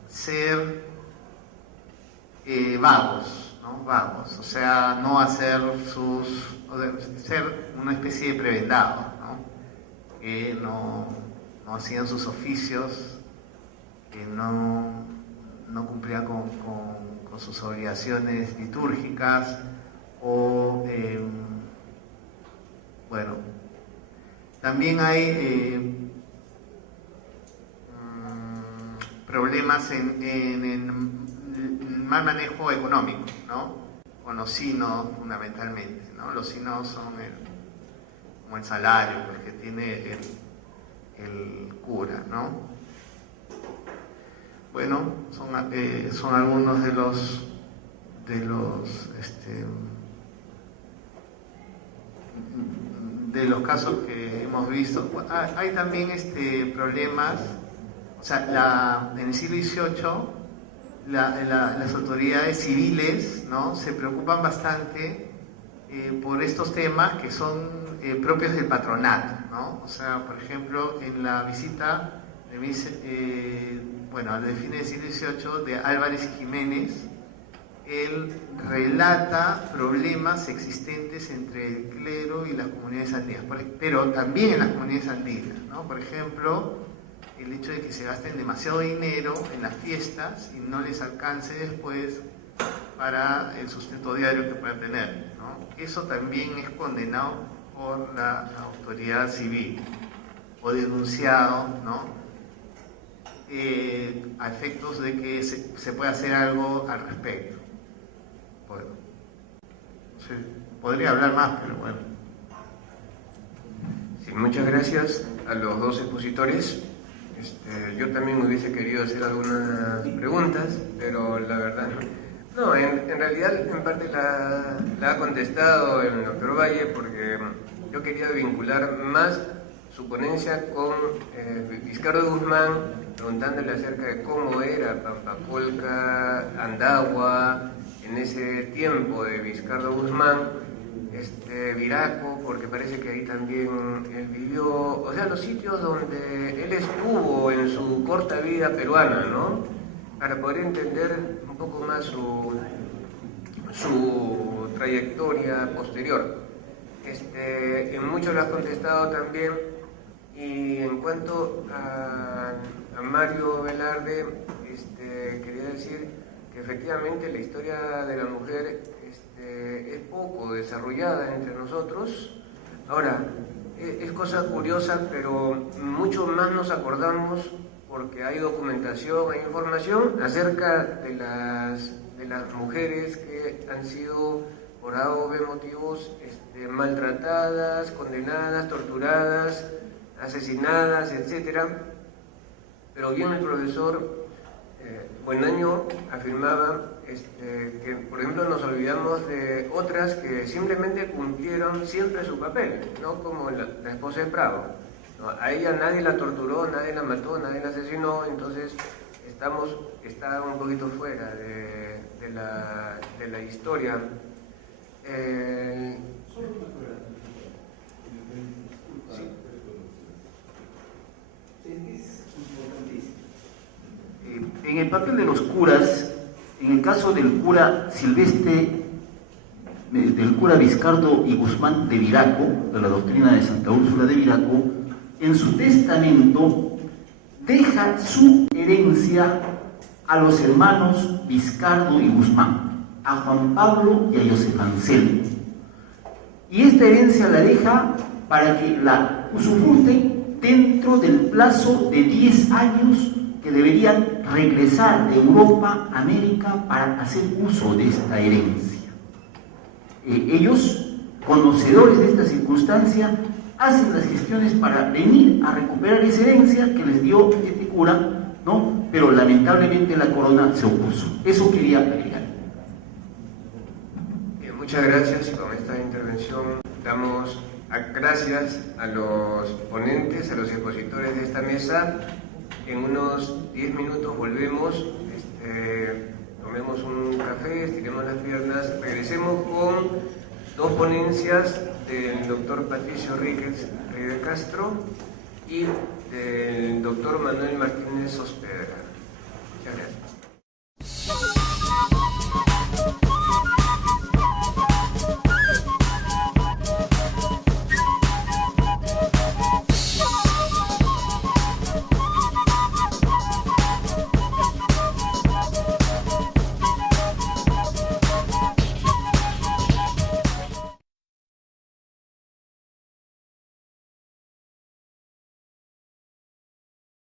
ser vagos, ¿no? Vagos, o sea, no hacer ser una especie de prebendados, ¿no? Que no hacían sus oficios, que no cumplían con sus obligaciones litúrgicas, o bueno, también hay problemas en el mal manejo económico, ¿no? Con los sinos fundamentalmente, ¿no? Los sinos son como el salario, pues, que tiene el cura, ¿no? Bueno, son algunos de los casos que hemos visto. Hay también problemas, o sea, en el siglo XVIII las autoridades civiles, ¿no? Se preocupan bastante por estos temas que son propios del patronato, ¿no? O sea, por ejemplo, en la visita del fin del siglo XVIII de Álvarez y Jiménez, él relata problemas existentes entre el clero y las comunidades andinas, pero también en las comunidades andinas, ¿no? Por ejemplo, el hecho de que se gasten demasiado dinero en las fiestas y no les alcance después para el sustento diario que puedan tener, ¿no? Eso también es condenado por la autoridad civil o denunciado, ¿no? A efectos de que se pueda hacer algo al respecto. Bueno, sí, podría hablar más, pero bueno. Sí, muchas gracias a los dos expositores. Yo también hubiese querido hacer algunas preguntas, pero la verdad no, en realidad en parte la ha contestado el doctor Valle, porque yo quería vincular más su ponencia con Vizcarra de Guzmán, preguntándole acerca de cómo era Pampacolca, Andagua, en ese tiempo de Vizcarra de Guzmán, Viraco, porque parece que ahí también él vivió, o sea, los sitios donde él estuvo en su corta vida peruana, ¿no? Para poder entender un poco más su trayectoria posterior. En mucho lo has contestado también, y en cuanto a Mario Velarde, quería decir que efectivamente la historia de la mujer es poco desarrollada entre nosotros. Ahora, Es cosa curiosa, pero mucho más nos acordamos porque hay documentación, hay información acerca de las mujeres que han sido por A o B motivos maltratadas, condenadas, torturadas, asesinadas, etc. Pero bien el profesor Buenaño afirmaba que, por ejemplo, nos olvidamos de otras que simplemente cumplieron siempre su papel, ¿no? Como la esposa de Prado, ¿no? A ella nadie la torturó, nadie la mató, nadie la asesinó, entonces está un poquito fuera de la historia. En el papel de los curas, en el caso del cura Silvestre, del cura Vizcardo y Guzmán de Viraco, de la doctrina de Santa Úrsula de Viraco, en su testamento deja su herencia a los hermanos Vizcardo y Guzmán, a Juan Pablo y a Josef Anselmo. Y esta herencia la deja para que la usufructen dentro del plazo de 10 años que deberían regresar de Europa a América para hacer uso de esta herencia. Ellos, conocedores de esta circunstancia, hacen las gestiones para venir a recuperar esa herencia que les dio este cura, ¿no? Pero lamentablemente la corona se opuso. Eso quería agregar. Muchas gracias. Con esta intervención damos gracias a los ponentes, a los expositores de esta mesa. En unos 10 minutos volvemos, tomemos un café, estiremos las piernas, regresemos con 2 ponencias del doctor Patricio Ríquez de Castro y del doctor Manuel Martínez Sospe.